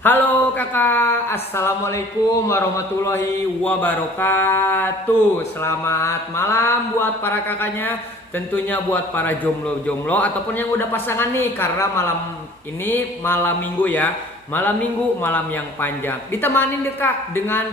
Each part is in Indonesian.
Halo kakak, assalamualaikum warahmatullahi wabarakatuh. Selamat malam buat para kakaknya, tentunya buat para jomblo-jomblo ataupun yang udah pasangan nih, karena malam ini malam minggu ya. Malam minggu, malam yang panjang. Ditemanin deh kak dengan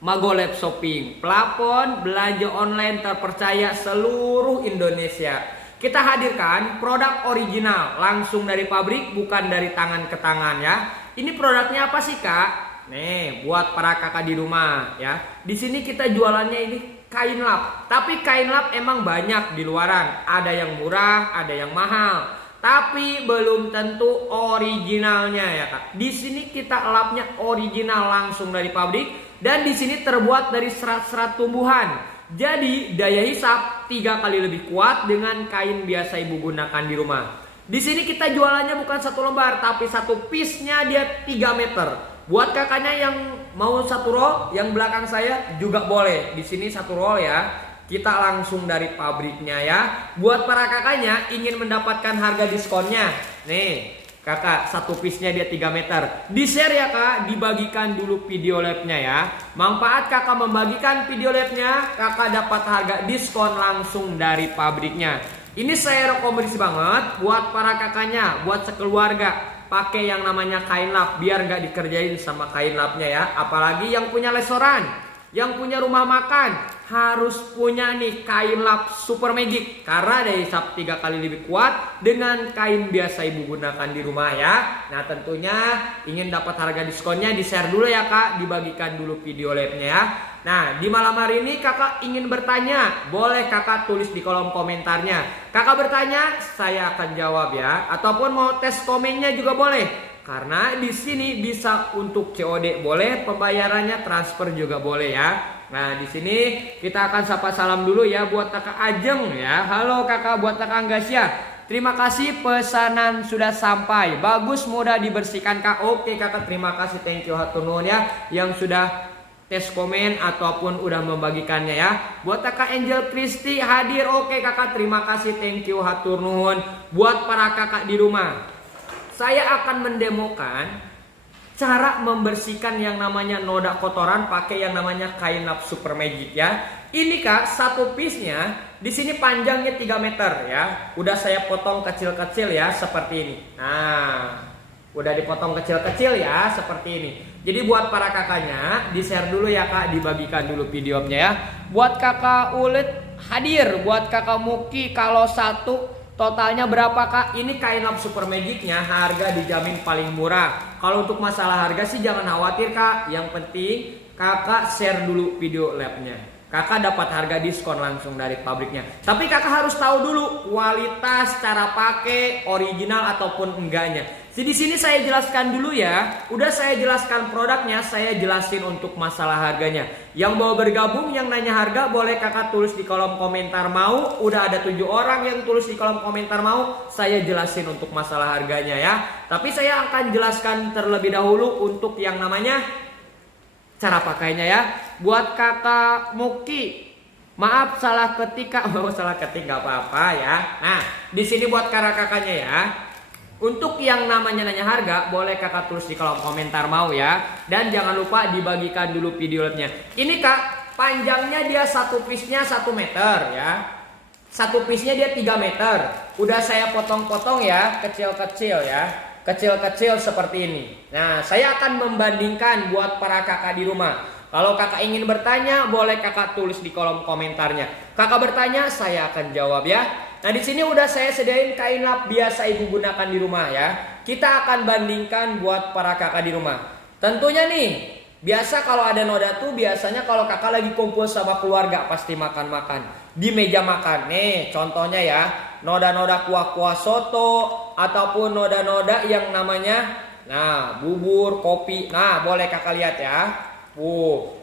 Magolab Shopping, plafon belanja online terpercaya seluruh Indonesia. Kita hadirkan produk original langsung dari pabrik, bukan dari tangan ke tangan ya. Ini produknya apa sih kak? Nih buat para kakak di rumah ya. Di sini kita jualannya ini kain lap. Tapi kain lap emang banyak di luaran. Ada yang murah, ada yang mahal. Tapi belum tentu originalnya ya kak. Di sini kita lapnya original langsung dari pabrik dan di sini terbuat dari serat-serat tumbuhan. Jadi daya hisap 3 kali lebih kuat dengan kain biasa ibu gunakan di rumah. Di sini kita jualannya bukan satu lembar, tapi satu piece-nya dia 3 meter. Buat kakaknya yang mau satu roll, yang belakang saya juga boleh. Di sini satu roll ya. Kita langsung dari pabriknya ya. Buat para kakaknya ingin mendapatkan harga diskonnya. Nih, kakak satu piece-nya dia 3 meter. Di-share ya kak, dibagikan dulu video lab-nya ya. Manfaat kakak membagikan video lab-nya, kakak dapat harga diskon langsung dari pabriknya. Ini saya rekomendasi banget buat para kakaknya, buat sekeluarga. Pakai yang namanya kain lap biar gak dikerjain sama kain lapnya ya. Apalagi yang punya restoran, yang punya rumah makan, harus punya nih kain lap super magic. Karena daya hisap 3 kali lebih kuat dengan kain biasa ibu gunakan di rumah ya. Nah tentunya ingin dapat harga diskonnya, di-share dulu ya kak, dibagikan dulu video labnya ya. Nah di malam hari ini kakak ingin bertanya, boleh kakak tulis di kolom komentarnya. Kakak bertanya, saya akan jawab ya. Ataupun mau tes komennya juga boleh. Karena di sini bisa untuk COD boleh, pembayarannya transfer juga boleh ya. Nah di sini kita akan sapa salam dulu ya buat kakak Ajeng ya. Halo kakak, buat kakak Anggasya. Terima kasih pesanan sudah sampai. Bagus, mudah dibersihkan kak. Oke kakak, terima kasih, thank you hatur nuhun ya yang sudah tes komen ataupun udah membagikannya ya. Buat kakak Angel Christy hadir. Oke kakak, terima kasih, thank you hatur nuhun. Buat para kakak di rumah, saya akan mendemokan cara membersihkan yang namanya noda kotoran pakai yang namanya kain lap super magic ya. Ini kak, satu piece-nya di sini panjangnya 3 meter ya. Udah saya potong kecil-kecil ya seperti ini. Nah, udah dipotong kecil-kecil ya seperti ini. Jadi buat para kakaknya di-share dulu ya kak, dibagikan dulu videonya ya. Buat kakak Ulit hadir, buat kakak Muki kalau satu totalnya berapa kak? Ini kain lap super magicnya harga dijamin paling murah. Kalau untuk masalah harga sih jangan khawatir kak. Yang penting kakak share dulu video labnya. Kakak dapat harga diskon langsung dari pabriknya. Tapi kakak harus tahu dulu kualitas, cara pakai, original ataupun enggaknya. Jadi di sini saya jelaskan dulu ya. Udah saya jelaskan produknya, saya jelasin untuk masalah harganya. Yang mau bergabung, yang nanya harga, boleh kakak tulis di kolom komentar mau. Udah ada 7 orang yang tulis di kolom komentar mau, saya jelasin untuk masalah harganya ya. Tapi saya akan jelaskan terlebih dahulu untuk yang namanya cara pakainya ya. Buat kakak Muki, maaf salah ketik kak. Oh salah ketik nggak apa-apa ya. Nah di sini buat kakaknya ya. Untuk yang namanya nanya harga, boleh kakak tulis di kolom komentar mau ya. Dan jangan lupa dibagikan dulu videonya. Ini kak, panjangnya dia satu piece-nya 1 meter ya. Satu piece-nya dia 3 meter. Udah saya potong-potong ya, kecil-kecil ya. Kecil-kecil seperti ini. Nah, saya akan membandingkan buat para kakak di rumah. Kalau kakak ingin bertanya, boleh kakak tulis di kolom komentarnya. Kakak bertanya, saya akan jawab ya. Nah, di sini udah saya sediain kain lap biasa ibu gunakan di rumah ya. Kita akan bandingkan buat para kakak di rumah. Tentunya nih, biasa kalau ada noda tuh biasanya kalau kakak lagi kumpul sama keluarga pasti makan-makan di meja makan. Nih, contohnya ya, noda-noda kuah-kuah soto ataupun noda-noda yang namanya bubur, kopi. Nah, boleh kakak lihat ya.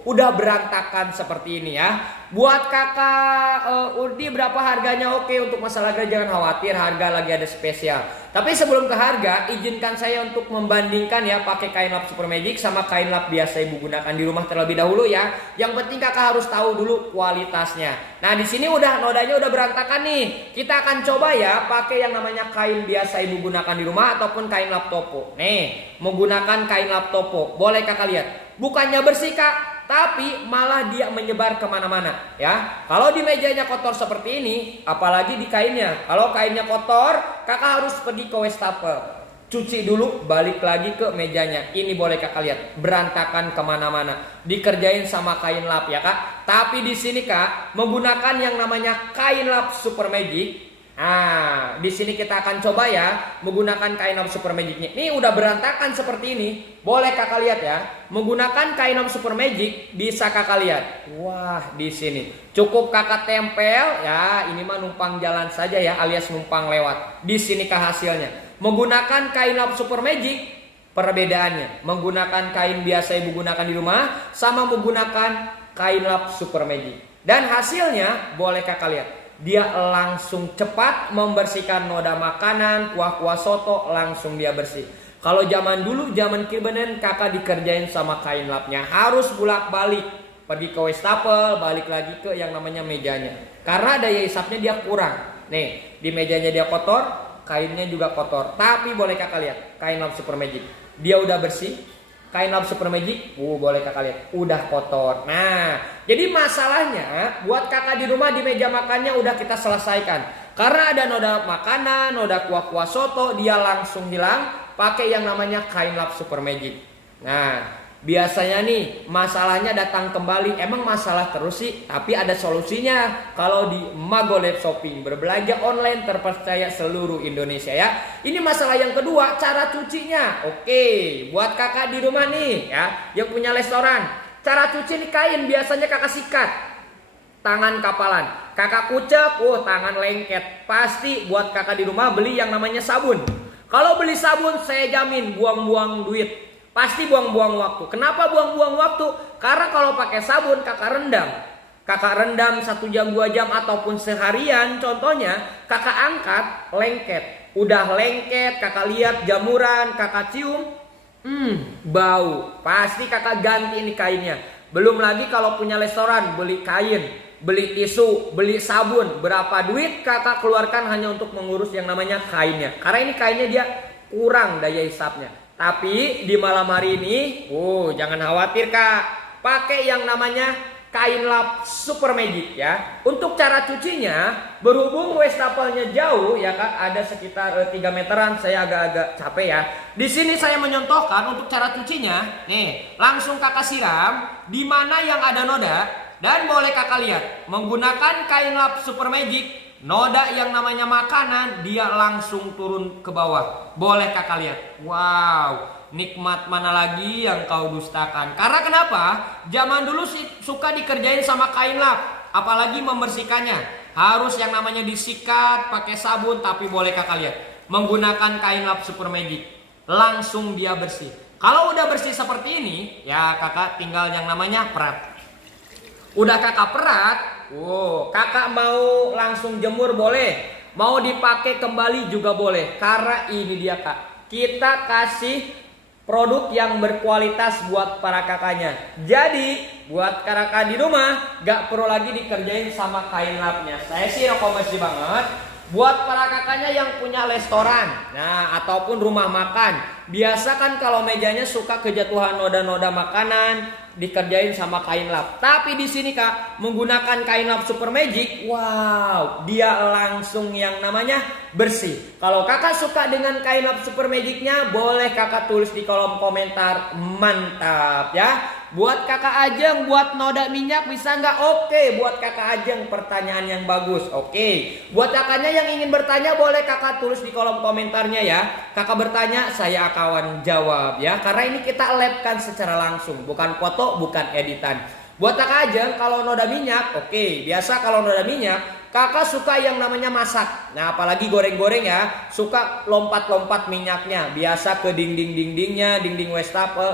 Udah berantakan seperti ini ya. Buat kakak Urdi berapa harganya? Oke, untuk masalah harga jangan khawatir, harga lagi ada spesial. Tapi sebelum ke harga, izinkan saya untuk membandingkan ya pakai kain lap Super Magic sama kain lap biasa ibu gunakan di rumah terlebih dahulu ya. Yang penting kakak harus tahu dulu kualitasnya. Nah di sini udah nodanya udah berantakan nih. Kita akan coba ya pakai yang namanya kain biasa ibu gunakan di rumah ataupun kain lap topo. Nih, menggunakan kain lap topo. Boleh kakak lihat. Bukannya bersih kak, tapi malah dia menyebar kemana-mana ya. Kalau di mejanya kotor seperti ini, apalagi di kainnya. Kalau kainnya kotor, kakak harus pergi ke wastafel, cuci dulu, balik lagi ke mejanya. Ini boleh kakak lihat, berantakan kemana-mana, dikerjain sama kain lap ya kak. Tapi di sini kak menggunakan yang namanya kain lap Super Magic. Nah, di sini kita akan coba ya menggunakan kain lap Super Magic-nya. Ini udah berantakan seperti ini. Boleh kakak lihat ya. Menggunakan kain lap Super Magic bisa kakak lihat. Wah, di sini cukup kakak tempel ya. Ini mah numpang jalan saja ya, alias numpang lewat. Di sini kah hasilnya. Menggunakan kain lap Super Magic, perbedaannya menggunakan kain biasa ibu gunakan di rumah sama menggunakan kain lap Super Magic. Dan hasilnya boleh kakak lihat. Dia langsung cepat membersihkan noda makanan, kuah-kuah soto, langsung dia bersih. Kalau zaman dulu, zaman kibenen kakak dikerjain sama kain lapnya, harus bolak-balik, pergi ke wastafel, balik lagi ke yang namanya mejanya. Karena daya hisapnya dia kurang. Nih, di mejanya dia kotor, kainnya juga kotor. Tapi boleh kakak lihat, kain lap Super Magic, dia udah bersih. Kain lap Super Magic, boleh kakak lihat, udah kotor. Nah, jadi masalahnya buat kakak di rumah di meja makannya udah kita selesaikan. Karena ada noda makanan, noda kuah-kuah soto, dia langsung hilang pakai yang namanya kain lap Super Magic. Nah, biasanya nih masalahnya datang kembali. Emang masalah terus sih, tapi ada solusinya. Kalau di Magolab Shopping, berbelanja online terpercaya seluruh Indonesia ya. Ini masalah yang kedua, cara cucinya. Oke, buat kakak di rumah nih ya, yang punya restoran, cara cuci nih kain biasanya kakak sikat, tangan kapalan, kakak kucek, tangan lengket. Pasti buat kakak di rumah beli yang namanya sabun. Kalau beli sabun saya jamin buang-buang duit. Pasti buang-buang waktu. Kenapa buang-buang waktu? Karena kalau pakai sabun kakak rendam. Kakak rendam 1 jam 2 jam ataupun seharian. Contohnya kakak angkat lengket. Udah lengket kakak lihat jamuran, kakak cium, bau. Pasti kakak ganti ini kainnya. Belum lagi kalau punya restoran, beli kain, beli tisu, beli sabun. Berapa duit kakak keluarkan hanya untuk mengurus yang namanya kainnya. Karena ini kainnya dia kurang daya hisapnya. Tapi di malam hari ini, jangan khawatir kak, pakai yang namanya kain lap Super Magic ya. Untuk cara cucinya, berhubung wastafelnya jauh ya kak, ada sekitar 3 meteran, saya agak-agak capek ya. Di sini saya menyontohkan untuk cara cucinya, nih langsung kakak siram di mana yang ada noda dan boleh kakak lihat menggunakan kain lap Super Magic. Noda yang namanya makanan dia langsung turun ke bawah. Boleh kakak lihat. Wow, nikmat mana lagi yang kau dustakan. Karena kenapa? Zaman dulu sih suka dikerjain sama kain lap, apalagi membersihkannya. Harus yang namanya disikat pakai sabun. Tapi boleh kakak lihat menggunakan kain lap Super Magic, langsung dia bersih. Kalau udah bersih seperti ini ya kakak tinggal yang namanya perat. Udah kakak perat, kakak mau langsung jemur boleh, mau dipakai kembali juga boleh. Karena ini dia kak, kita kasih produk yang berkualitas buat para kakaknya. Jadi buat kakak di rumah gak perlu lagi dikerjain sama kain lapnya. Saya sih rekomendasi banget buat para kakaknya yang punya restoran, nah ataupun rumah makan. Biasa kan kalau mejanya suka kejatuhan noda-noda makanan, dikerjain sama kain lap. Tapi di sini kak menggunakan kain lap Super Magic, wow, dia langsung yang namanya bersih. Kalau kakak suka dengan kain lap Super Magicnya, boleh kakak tulis di kolom komentar mantap ya. Buat kakak Ajeng buat noda minyak bisa nggak? Oke, buat kakak Ajeng pertanyaan yang bagus. Oke, buat kakaknya yang ingin bertanya boleh kakak tulis di kolom komentarnya ya. Kakak bertanya saya akan jawab ya. Karena ini kita labkan secara langsung, bukan foto, bukan editan. Buat kakak Ajeng kalau noda minyak, oke, biasa kalau noda minyak Kakak suka yang namanya masak. Nah, apalagi goreng-goreng ya, suka lompat-lompat minyaknya. Biasa ke dinding-dindingnya, dinding wastafel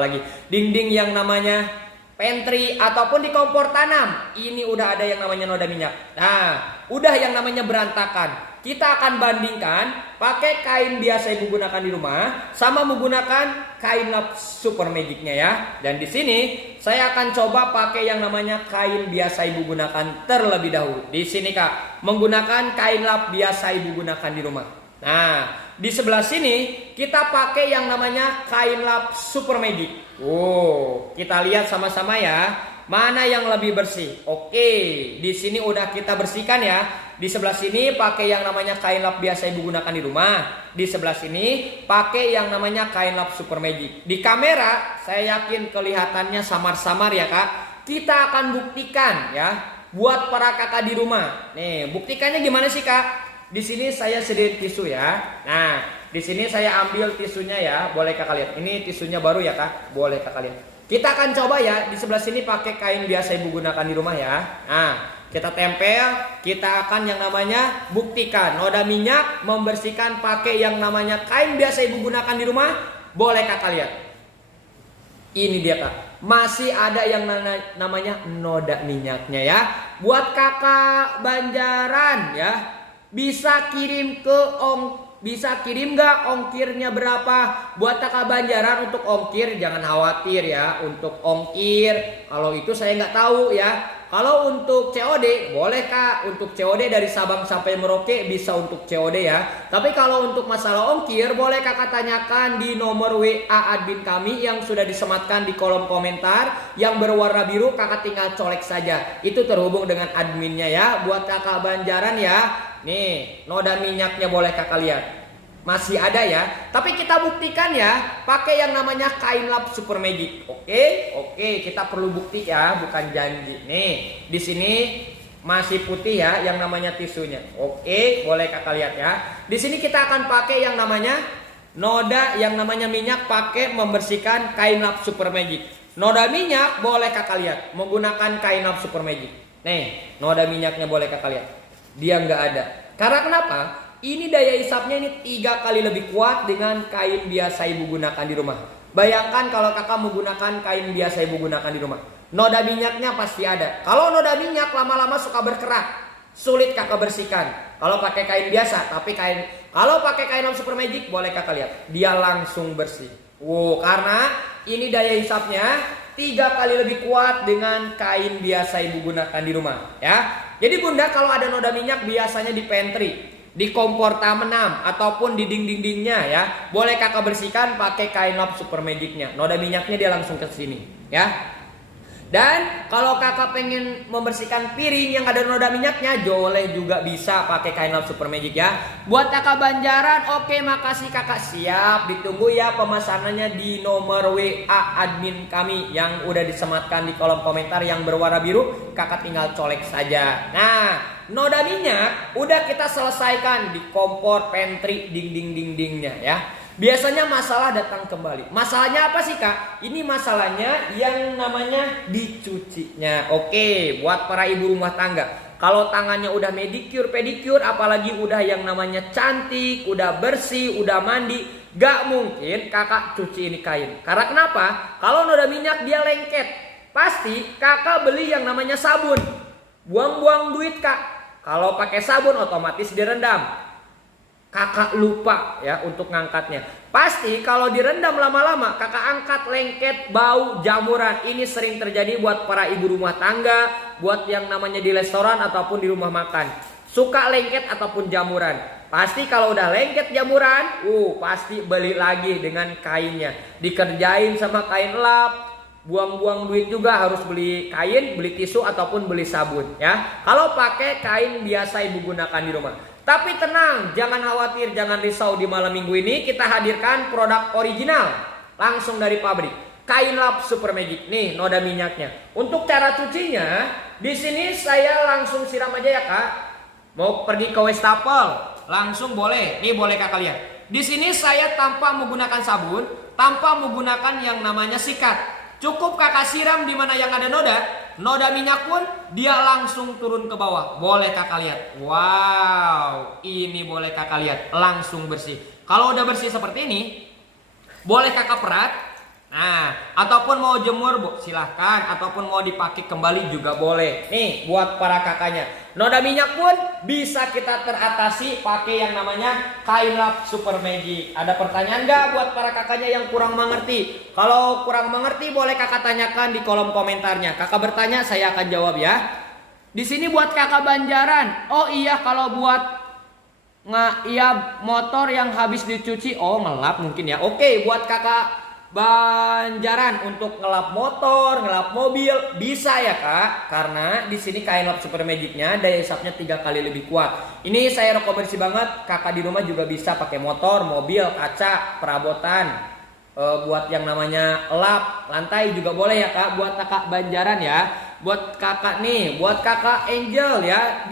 lagi. Dinding yang namanya pantry ataupun di kompor tanam. Ini udah ada yang namanya noda minyak. Nah, udah yang namanya berantakan. Kita akan bandingkan pakai kain biasa ibu gunakan di rumah sama menggunakan kain lap super magicnya ya. Dan di sini saya akan coba pakai yang namanya kain biasa ibu gunakan terlebih dahulu. Di sini Kak, menggunakan kain lap biasa ibu gunakan di rumah. Nah, di sebelah sini kita pakai yang namanya kain lap super magic. Kita lihat sama-sama ya. Mana yang lebih bersih? Oke, di sini udah kita bersihkan ya. Di sebelah sini pakai yang namanya kain lap biasa ibu gunakan di rumah. Di sebelah sini pakai yang namanya kain lap super magic. Di kamera saya yakin kelihatannya samar-samar ya Kak. Kita akan buktikan ya buat para kakak di rumah. Nih, buktikannya gimana sih Kak? Di sini saya sediain tisu ya. Nah, di sini saya ambil tisunya ya. Boleh Kakak lihat. Ini tisunya baru ya Kak. Boleh Kakak lihat. Kita akan coba ya di sebelah sini pakai kain biasa ibu gunakan di rumah ya. Nah, kita tempel, kita akan yang namanya buktikan noda minyak membersihkan pakai yang namanya kain biasa ibu gunakan di rumah. Boleh Kakak lihat. Ini dia Kak. Masih ada yang namanya noda minyaknya ya. Buat Kakak Banjaran ya, bisa kirim nggak ongkirnya berapa? Buat kakak Banjaran untuk ongkir jangan khawatir ya. Untuk ongkir kalau itu saya nggak tahu ya. Kalau untuk COD boleh Kak. Untuk COD dari Sabang sampai Merauke bisa untuk COD ya. Tapi kalau untuk masalah ongkir boleh kakak tanyakan di nomor WA admin kami yang sudah disematkan di kolom komentar yang berwarna biru. Kakak tinggal colek saja. Itu terhubung dengan adminnya ya. Buat kakak Banjaran ya. Nih, noda minyaknya boleh kakak lihat. Masih ada ya. Tapi kita buktikan ya pakai yang namanya kain lap super magic. Oke, kita perlu bukti ya, bukan janji. Nih, di sini masih putih ya yang namanya tisunya. Oke, boleh kakak lihat ya. Di sini kita akan pakai yang namanya noda yang namanya minyak pakai membersihkan kain lap super magic. Noda minyak boleh kakak lihat menggunakan kain lap super magic. Nih, noda minyaknya boleh kakak lihat. Dia nggak ada. Karena kenapa? Ini daya hisapnya ini 3 kali lebih kuat dengan kain biasa ibu gunakan di rumah. Bayangkan kalau kakak menggunakan kain biasa ibu gunakan di rumah. Noda minyaknya pasti ada. Kalau noda minyak lama-lama suka berkerak, sulit kakak bersihkan. Kalau pakai kain biasa, kalau pakai kain super magic boleh kakak lihat, dia langsung bersih. Karena ini daya hisapnya 3 kali lebih kuat dengan kain biasa ibu gunakan di rumah ya. Jadi bunda kalau ada noda minyak biasanya di pantry, di kompor tanam ataupun di dinding-dindingnya ya, boleh kakak bersihkan pakai kain lap super magicnya. Noda minyaknya dia langsung ke sini ya. Dan kalau kakak pengen membersihkan piring yang ada noda minyaknya, boleh juga bisa pakai kain lap super magic ya. Buat kakak Banjaran, oke makasih kakak, siap ditunggu ya pemesanannya di nomor WA admin kami yang udah disematkan di kolom komentar yang berwarna biru. Kakak tinggal colek saja. Nah, noda minyak udah kita selesaikan di kompor, pantry, dinding-dindingnya ya. Biasanya masalah datang kembali. Masalahnya apa sih Kak? Ini masalahnya yang namanya dicucinya. Oke, buat para ibu rumah tangga, kalau tangannya udah medicure, pedicure, apalagi udah yang namanya cantik, udah bersih, udah mandi, gak mungkin kakak cuci ini kain. Karena kenapa? Kalau noda minyak dia lengket, pasti kakak beli yang namanya sabun. Buang-buang duit Kak. Kalau pakai sabun otomatis direndam. Kakak lupa ya untuk ngangkatnya. Pasti kalau direndam lama-lama kakak angkat, lengket, bau, jamuran. Ini sering terjadi buat para ibu rumah tangga, buat yang namanya di restoran ataupun di rumah makan. Suka lengket ataupun jamuran. Pasti kalau udah lengket jamuran, pasti beli lagi dengan kainnya. Dikerjain sama kain lap. Buang-buang duit juga harus beli kain, beli tisu ataupun beli sabun ya. Kalau pakai kain biasa ibu gunakan di rumah. Tapi tenang, jangan khawatir, jangan risau, di malam minggu ini kita hadirkan produk original langsung dari pabrik. Kain lap super magic. Nih noda minyaknya. Untuk cara cucinya, di sini saya langsung siram aja ya Kak. Mau pergi ke wastafel, langsung boleh. Nih boleh Kakak lihat. Di sini saya tanpa menggunakan sabun, tanpa menggunakan yang namanya sikat. Cukup kakak siram di mana yang ada noda, Noda minyak pun dia langsung turun ke bawah. Boleh kakak lihat. Wow, ini boleh kakak lihat langsung bersih. Kalau udah bersih seperti ini, boleh kakak perat. Nah, ataupun mau jemur silahkan, ataupun mau dipakai kembali juga boleh. Nih buat para kakaknya, noda minyak pun bisa kita teratasi pakai yang namanya kain lap super magic. Ada pertanyaan nggak buat para kakaknya yang kurang mengerti? Kalau kurang mengerti boleh kakak tanyakan di kolom komentarnya. Kakak bertanya, saya akan jawab ya. Di sini buat kakak Banjaran. Oh iya, kalau buat iya motor yang habis dicuci, oh ngelap mungkin ya. Oke, buat kakak Banjaran untuk ngelap motor, ngelap mobil bisa ya kak, karena di sini kain lap super magicnya daya hisapnya 3 kali lebih kuat. Ini saya rekomendasi banget, kakak di rumah juga bisa pakai motor, mobil, kaca, perabotan. Buat yang namanya lap lantai juga boleh ya kak, buat kakak Banjaran ya. Buat kakak nih, buat kakak Angel ya.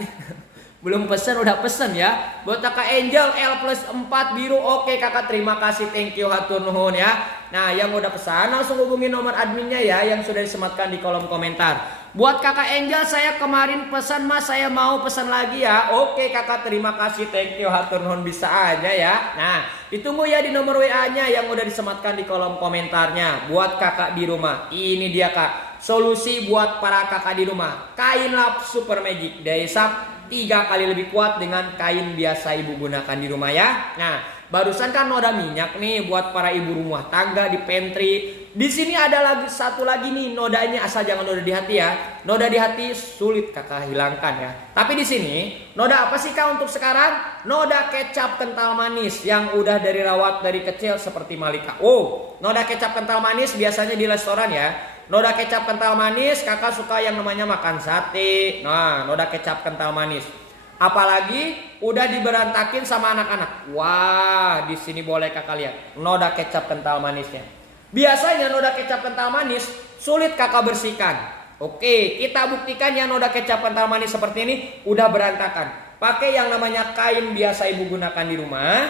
Belum pesen udah pesen ya. Buat kakak Angel L+4 biru. Oke kakak, terima kasih, thank you, hatur nuhun ya. Nah yang udah pesan langsung hubungi nomor adminnya ya, yang sudah disematkan di kolom komentar. Buat kakak Angel, saya kemarin pesan mas, saya mau pesan lagi ya. Oke kakak, terima kasih, thank you, hatur nuhun, bisa aja ya. Nah ditunggu ya di nomor WA nya yang udah disematkan di kolom komentarnya. Buat kakak di rumah, ini dia kak solusi buat para kakak di rumah. Kain lap super magic daya hisap 3 kali lebih kuat dengan kain biasa ibu gunakan di rumah ya. Nah, barusan kan noda minyak nih buat para ibu rumah tangga di pantry. Di sini ada lagi satu lagi nih nodanya, asal jangan noda di hati ya. Noda di hati sulit kakak hilangkan ya. Tapi di sini noda apa sih kak untuk sekarang? Noda kecap kental manis yang udah dari rawat dari kecil seperti Malika. Oh, noda kecap kental manis biasanya di restoran ya. Noda kecap kental manis, kakak suka yang namanya makan sate. Nah, noda kecap kental manis. Apalagi udah diberantakin sama anak-anak. Wah, di sini boleh kakak lihat noda kecap kental manisnya. Biasanya noda kecap kental manis sulit kakak bersihkan. Oke, kita buktikan ya noda kecap kental manis seperti ini udah berantakan. Pakai yang namanya kain biasa ibu gunakan di rumah.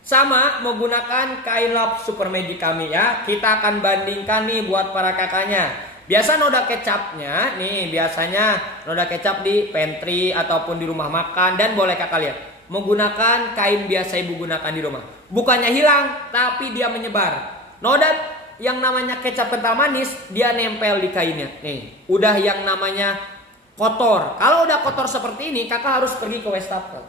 Sama menggunakan kain lap super magic kami ya. Kita akan bandingkan nih buat para kakaknya. Biasa noda kecapnya nih, biasanya noda kecap di pantry ataupun di rumah makan. Dan boleh kakak lihat menggunakan kain biasa ibu gunakan di rumah. Bukannya hilang, tapi dia menyebar. Noda yang namanya kecap kental manis dia nempel di kainnya. Nih, udah yang namanya kotor. Kalau udah kotor seperti ini, kakak harus pergi ke wastafel,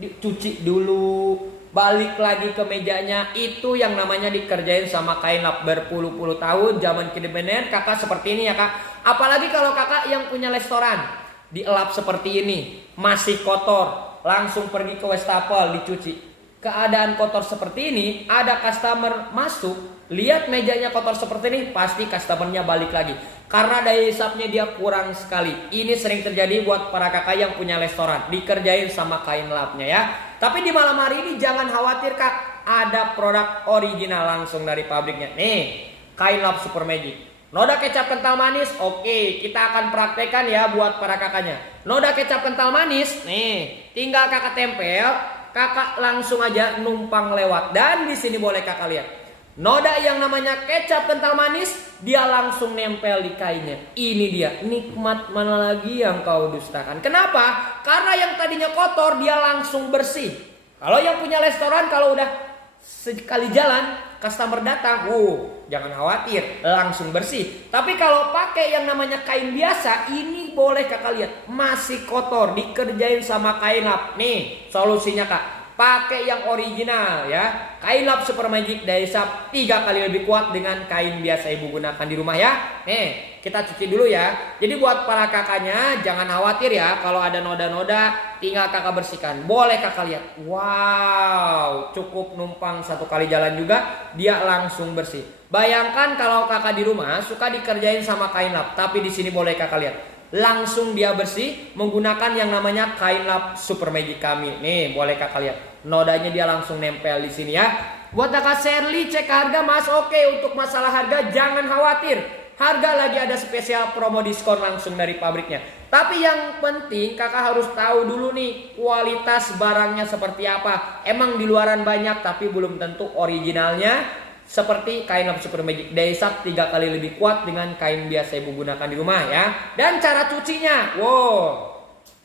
dicuci dulu, balik lagi ke mejanya. Itu yang namanya dikerjain sama kain lap berpuluh-puluh tahun. Zaman kedepannya kakak seperti ini ya kak. Apalagi kalau kakak yang punya restoran, dielap seperti ini masih kotor, langsung pergi ke wastafel dicuci. Keadaan kotor seperti ini, ada customer masuk, lihat mejanya kotor seperti ini, pasti customernya balik lagi. Karena daya hisapnya dia kurang sekali. Ini sering terjadi buat para kakak yang punya restoran, dikerjain sama kain lapnya ya. Tapi di malam hari ini jangan khawatir kak, ada produk original langsung dari pabriknya. Nih, kain lap super magic. Noda kecap kental manis, oke, kita akan praktekkan ya buat para kakaknya. Noda kecap kental manis, nih, tinggal kakak tempel, kakak langsung aja numpang lewat. Dan di sini boleh kakak lihat, noda yang namanya kecap kental manis dia langsung nempel di kainnya. Ini dia, nikmat mana lagi yang kau dustakan. Kenapa? Karena yang tadinya kotor dia langsung bersih. Kalau yang punya restoran, kalau udah sekali jalan customer datang, jangan khawatir, langsung bersih. Tapi kalau pakai yang namanya kain biasa, ini boleh kakak lihat masih kotor, dikerjain sama kain lap. Nih solusinya kak, pakai yang original ya. Kain lap super magic daya hisap 3 kali lebih kuat dengan kain biasa ibu gunakan di rumah ya. Nih kita cuci dulu ya. Jadi buat para kakaknya jangan khawatir ya, kalau ada noda-noda tinggal kakak bersihkan. Boleh kakak lihat, wow, cukup numpang 1 kali jalan juga dia langsung bersih. Bayangkan kalau kakak di rumah suka dikerjain sama kain lap, tapi di sini boleh kakak lihat langsung dia bersih menggunakan yang namanya kain lap super magic kami. Nih boleh kakak lihat nodanya dia langsung nempel di sini ya. Buat kakak Shirley cek harga mas, oke, untuk masalah harga jangan khawatir, harga lagi ada spesial promo diskon langsung dari pabriknya. Tapi yang penting kakak harus tahu dulu nih kualitas barangnya seperti apa. Emang di luaran banyak tapi belum tentu originalnya seperti kain lap super magic. Daya hisap 3 kali lebih kuat dengan kain biasa ibu gunakan di rumah ya. Dan cara cucinya, wow,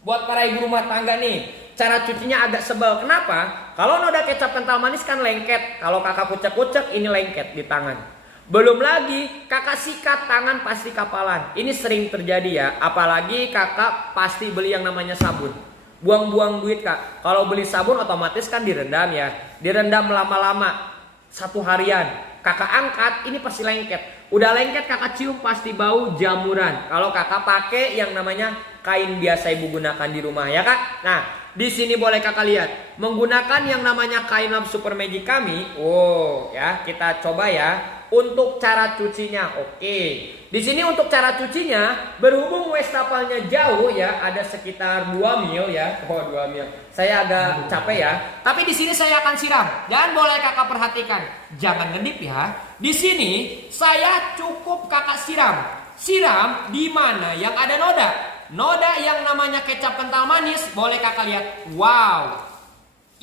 buat para ibu rumah tangga nih, cara cucinya agak sebel. Kenapa? Kalau noda kecap kental manis kan lengket. Kalau kakak kucek-kucek ini lengket di tangan. Belum lagi kakak sikat tangan pasti kapalan. Ini sering terjadi ya. Apalagi kakak pasti beli yang namanya sabun. Buang-buang duit kak. Kalau beli sabun otomatis kan direndam ya. Direndam lama-lama 1 harian. Kakak angkat ini pasti lengket. Udah lengket kakak cium pasti bau jamuran. Kalau kakak pakai yang namanya kain biasa ibu gunakan di rumah ya kak. Nah di sini boleh kakak lihat menggunakan yang namanya kain lap super magic kami. Oh ya kita coba ya. Untuk cara cucinya, oke. Di sini untuk cara cucinya, berhubung wastafalnya jauh ya, ada sekitar 2 mil ya. Oh 2 mil. Saya agak capek ya. Tapi di sini saya akan siram. Dan boleh kakak perhatikan, jangan ngedip ya. Di sini saya cukup kakak siram. Siram di mana yang ada noda. Noda yang namanya kecap kental manis, boleh kakak lihat. Wow,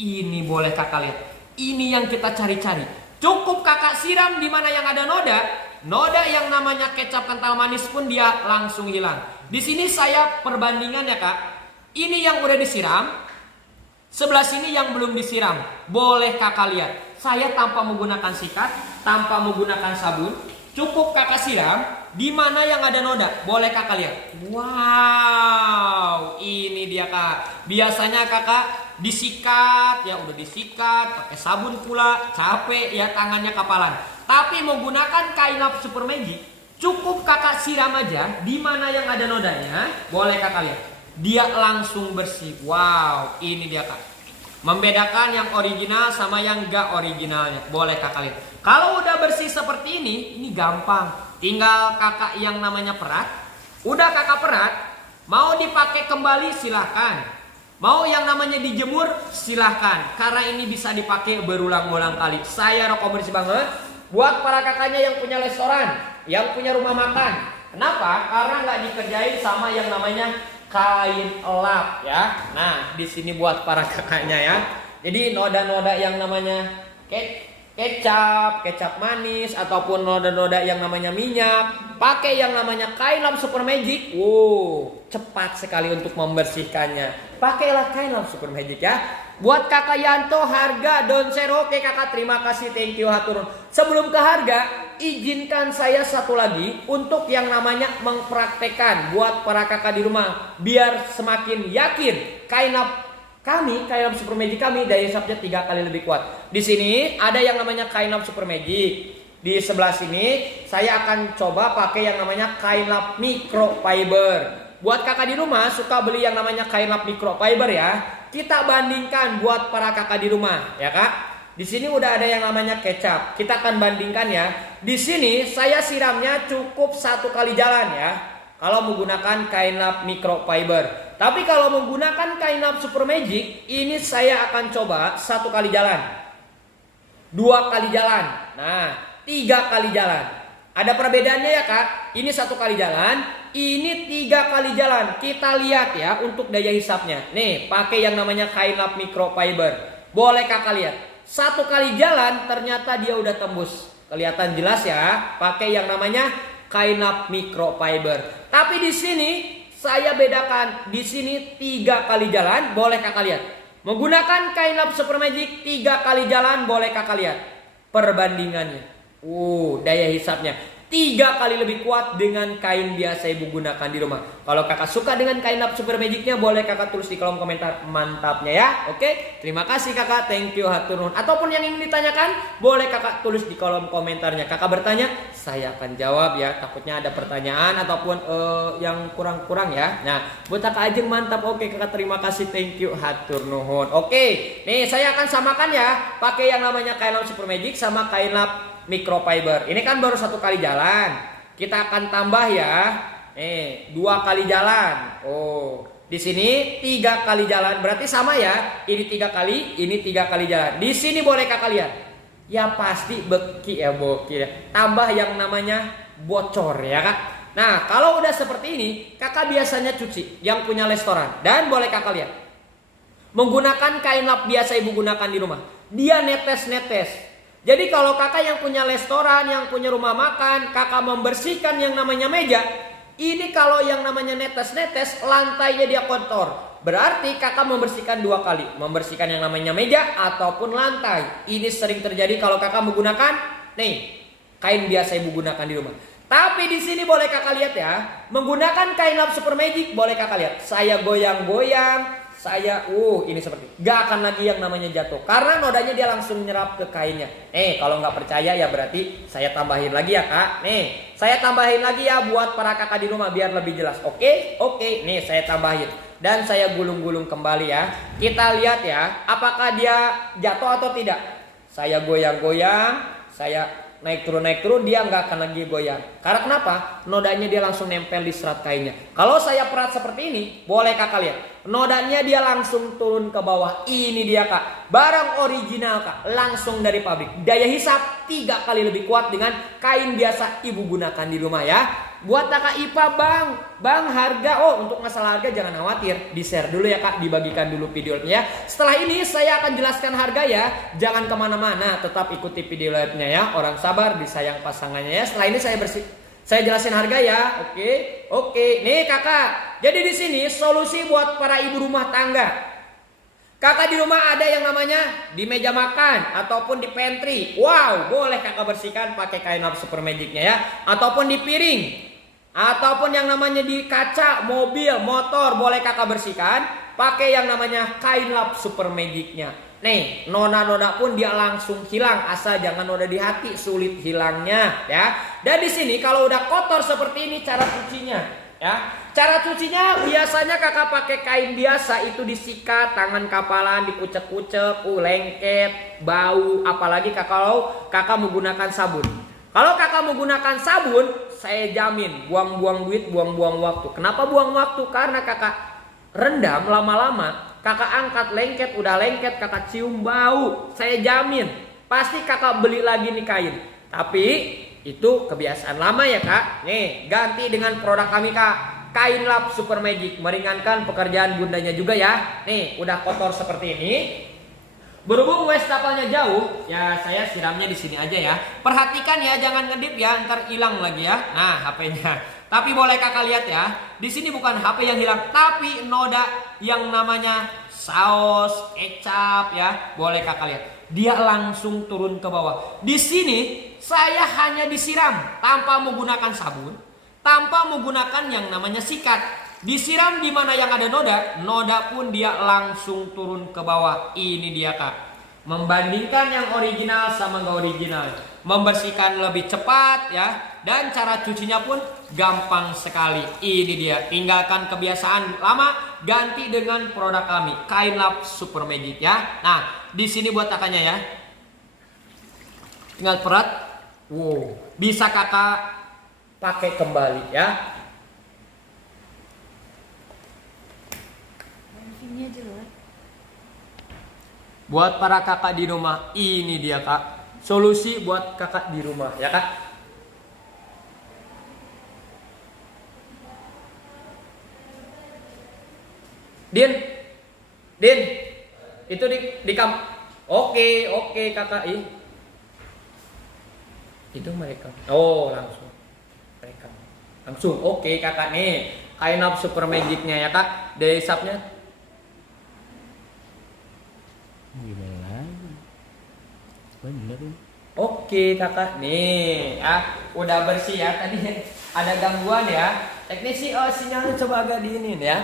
ini boleh kakak lihat. Ini yang kita cari-cari. Cukup kakak siram di mana yang ada noda. Noda yang namanya kecap kental manis pun dia langsung hilang. Di sini saya perbandingan ya kak. Ini yang udah disiram, sebelah sini yang belum disiram. Boleh kakak lihat. Saya tanpa menggunakan sikat, tanpa menggunakan sabun, cukup kakak siram di mana yang ada noda. Boleh kakak lihat. Wow, ini dia kak. Biasanya kakak disikat ya, udah disikat pakai sabun pula, capek ya tangannya kapalan. Tapi menggunakan kain lap super magic, cukup kakak siram aja di mana yang ada nodanya. Boleh kakak lihat, dia langsung bersih. Wow, ini dia kak. Membedakan yang original sama yang gak originalnya. Boleh kakak lihat. Kalau udah bersih seperti ini gampang. Tinggal kakak yang namanya perat. Udah kakak perat, mau dipakai kembali silahkan. Mau yang namanya dijemur silahkan. Karena ini bisa dipakai berulang-ulang kali. Saya rekomendasi banget buat para kakaknya yang punya restoran, yang punya rumah makan. Kenapa? Karena nggak dikerjain sama yang namanya kain lap ya. Nah di sini buat para kakaknya ya. Jadi noda-noda yang namanya kecap manis ataupun noda-noda yang namanya minyak, pakai yang namanya kain lap super magic. Wow, cepat sekali untuk membersihkannya. Pakailah kain lap super magic ya. Buat kakak Yanto harga don share. Oke kakak, terima kasih, thank you haturun. Sebelum ke harga, izinkan saya satu lagi untuk yang namanya mempraktekkan buat para kakak di rumah biar semakin yakin kain lap kami, kain lap super magic kami daya hisapnya 3 kali lebih kuat. Di sini ada yang namanya kain lap super magic. Di sebelah sini saya akan coba pakai yang namanya kain lap microfiber. Buat kakak di rumah suka beli yang namanya kain lap microfiber ya. Kita bandingkan buat para kakak di rumah ya kak. Di sini udah ada yang namanya kecap. Kita akan bandingkan ya. Di sini saya siramnya cukup 1 kali jalan ya. Kalau menggunakan kain lap microfiber. Tapi kalau menggunakan kain lap super magic, ini saya akan coba 1 kali jalan, 2 kali jalan, nah 3 kali jalan. Ada perbedaannya ya kak. Ini 1 kali jalan, ini 3 kali jalan. Kita lihat ya untuk daya hisapnya. Nih pakai yang namanya kain lap microfiber. Boleh kakak lihat. 1 kali jalan ternyata dia udah tembus. Kelihatan jelas ya. Pakai yang namanya kain lap microfiber. Tapi di sini saya bedakan. Di sini 3 kali jalan. Boleh kakak lihat. Menggunakan kain lap super magic 3 kali jalan. Boleh kakak lihat perbandingannya. Daya hisapnya 3 kali lebih kuat dengan kain biasa ibu gunakan di rumah. Kalau kakak suka dengan kain lap super magicnya, boleh kakak tulis di kolom komentar mantapnya ya. Oke, terima kasih kakak, thank you haturun. Ataupun yang ingin ditanyakan, boleh kakak tulis di kolom komentarnya. Kakak bertanya, saya akan jawab ya. Takutnya ada pertanyaan ataupun yang kurang-kurang ya. Nah buat kakak Ajeng mantap. Oke kakak, terima kasih, thank you hatur nuhun. Oke, nih saya akan samakan ya. Pakai yang namanya kain lap super magic sama kain lap microfiber. Ini kan baru 1 kali jalan. Kita akan tambah ya. 2 kali jalan. Di sini 3 kali jalan. Berarti sama ya. Ini 3 kali, ini 3 kali jalan. Di sini boleh kakak lihat. Ya pasti beki ya, tambah yang namanya bocor ya kak. Nah kalau udah seperti ini, kakak biasanya cuci yang punya restoran. Dan boleh kakak lihat. Menggunakan kain lap biasa ibu gunakan di rumah. Dia netes-netes. Jadi kalau kakak yang punya restoran, yang punya rumah makan, kakak membersihkan yang namanya meja, ini kalau yang namanya netes-netes, lantainya dia kotor. Berarti kakak membersihkan 2 kali. Membersihkan yang namanya meja ataupun lantai. Ini sering terjadi kalau kakak menggunakan kain biasa ibu gunakan di rumah. Tapi di sini boleh kakak lihat ya, menggunakan kain lap super magic boleh kakak lihat. Saya goyang-goyang, ini seperti gak akan lagi yang namanya jatuh karena nodanya dia langsung nyerap ke kainnya. Kalau nggak percaya ya berarti saya tambahin lagi ya kak. Saya tambahin lagi ya buat para kakak di rumah biar lebih jelas. Oke. Nih saya tambahin dan saya gulung-gulung kembali ya. Kita lihat ya, apakah dia jatuh atau tidak. Saya goyang-goyang, saya naik turun dia nggak akan lagi goyang. Karena kenapa? Nodanya dia langsung nempel di serat kainnya. Kalau saya perat seperti ini, boleh kakak lihat. Nodanya dia langsung turun ke bawah. Ini dia kak, barang original kak, langsung dari pabrik. Daya hisap 3 kali lebih kuat dengan kain biasa ibu gunakan di rumah ya. Buat kakak IPA bang harga, untuk masalah harga jangan khawatir, di share dulu ya kak, dibagikan dulu videonya ya. Setelah ini saya akan jelaskan harga ya, jangan kemana-mana, tetap ikuti video live-nya ya. Orang sabar disayang pasangannya ya. Setelah ini saya jelasin harga ya. Oke. Nih kakak, jadi di sini solusi buat para ibu rumah tangga. Kakak di rumah ada yang namanya di meja makan ataupun di pantry. Wow, boleh kakak bersihkan pakai kain lap super magicnya ya. Ataupun di piring, ataupun yang namanya di kaca mobil, motor, boleh kakak bersihkan pakai yang namanya kain lap super magicnya. Nih, noda-noda pun dia langsung hilang, asal jangan noda di hati, sulit hilangnya ya. Dan di sini kalau udah kotor seperti ini cara cucinya ya. Cara cucinya biasanya kakak pakai kain biasa, itu disikat, tangan kapalan dikucek-kucek, lengket, bau, apalagi kalau kakak menggunakan sabun. Kalau kakak menggunakan sabun, saya jamin buang-buang duit, buang-buang waktu. Kenapa buang waktu? Karena kakak rendam lama-lama, kakak angkat lengket, udah lengket, kakak cium bau. Saya jamin pasti kakak beli lagi nih kain. Tapi itu kebiasaan lama ya kak. Nih, ganti dengan produk kami kak, kain lap super magic, meringankan pekerjaan bundanya juga ya. Nih, udah kotor seperti ini. Berhubung wastafelnya jauh, ya saya siramnya di sini aja ya. Perhatikan ya, jangan ngedip ya, ntar hilang lagi ya. Nah, HP-nya. Tapi boleh kakak lihat ya, di sini bukan HP yang hilang, tapi noda yang namanya saus, kecap ya. Boleh kakak lihat, dia langsung turun ke bawah. Di sini saya hanya disiram tanpa menggunakan sabun, tanpa menggunakan yang namanya sikat. Disiram di mana yang ada noda pun dia langsung turun ke bawah. Ini dia kak. Membandingkan yang original sama nggak original, membersihkan lebih cepat ya, dan cara cucinya pun gampang sekali. Ini dia, tinggalkan kebiasaan lama, ganti dengan produk kami, kain lap super magic ya. Nah, di sini buat kakaknya ya, tinggal perat, bisa kakak pakai kembali ya. Buat para kakak di rumah, ini dia kak, solusi buat kakak di rumah ya kak. Din, itu di kam. Oke kakak, itu mereka. Langsung. Oke kakak, nih kain lap super magicnya ya kak, dari sapnya. Gimana? Bener. Oke kakak, nih udah bersih ya. Tadi ada gangguan ya. Teknisi sinyalnya coba agak diinin ya.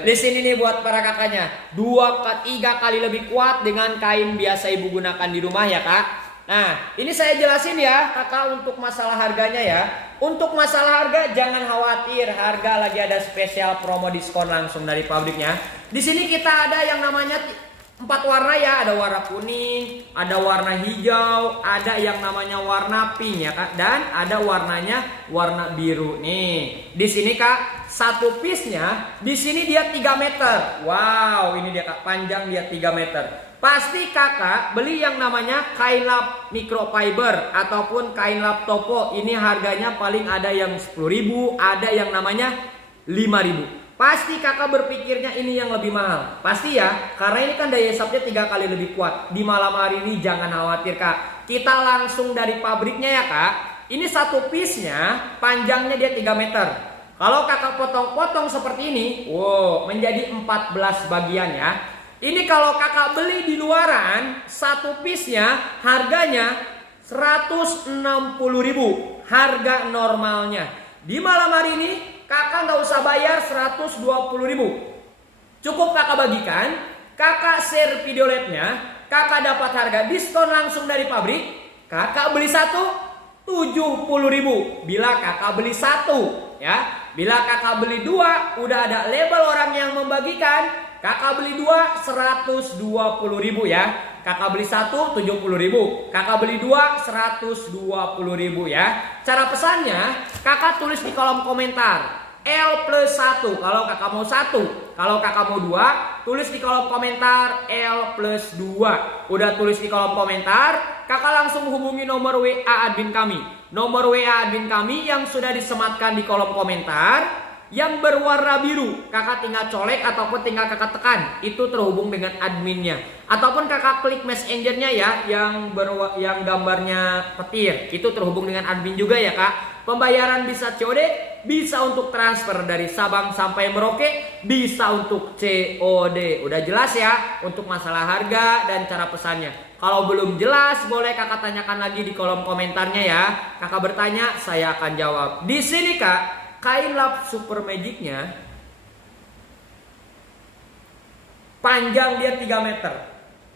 Di sini nih buat para kakaknya, 2-3 kali lebih kuat dengan kain biasa ibu gunakan di rumah ya kak. Nah, ini saya jelasin ya kakak untuk masalah harganya ya. Untuk masalah harga jangan khawatir, harga lagi ada spesial promo diskon langsung dari pabriknya. Di sini kita ada yang namanya 4 warna ya, ada warna kuning, ada warna hijau, ada yang namanya warna pink ya kak, dan ada warnanya warna biru nih. Di sini kak, satu piece-nya di sini dia 3 meter. Wow, ini dia kak, panjang dia 3 meter. Pasti kakak beli yang namanya kain lap microfiber ataupun kain lap topo. Ini harganya paling ada yang 10.000, ada yang namanya 5.000. Pasti kakak berpikirnya ini yang lebih mahal. Pasti ya, karena ini kan daya hisapnya 3 kali lebih kuat. Di malam hari ini jangan khawatir kak. kita langsung dari pabriknya ya kak. Ini satu piece-nya panjangnya dia 3 meter. Kalau kakak potong-potong seperti ini, wow, menjadi 14 bagian ya. Ini kalau kakak beli di luaran, satu piece-nya harganya 160.000 harga normalnya. Di malam hari ini kakak nggak usah bayar 120.000. Cukup kakak bagikan, kakak share video live-nya, kakak dapat harga diskon langsung dari pabrik. Kakak beli satu 70.000 bila kakak beli satu ya. Bila kakak beli dua udah ada label orang yang membagikan. Kakak beli dua 120.000 ya. Kakak beli satu 70.000. Kakak beli dua 120.000 ya. Cara pesannya kakak tulis di kolom komentar L+1 kalau kakak mau satu. Kalau kakak mau dua, tulis di kolom komentar L+2. Udah tulis di kolom komentar, kakak langsung hubungi nomor WA admin kami. Nomor WA admin kami yang sudah disematkan di kolom komentar yang berwarna biru, kakak tinggal colek ataupun tinggal kakak tekan, itu terhubung dengan adminnya. Ataupun kakak klik messengernya ya, yang gambarnya petir, itu terhubung dengan admin juga ya kak. Pembayaran bisa COD, bisa untuk transfer dari Sabang sampai Merauke, bisa untuk COD. Udah jelas ya untuk masalah harga dan cara pesannya. Kalau belum jelas boleh kakak tanyakan lagi di kolom komentarnya ya. Kakak bertanya, saya akan jawab. Di sini kak, kain lap super magicnya panjang dia 3 meter.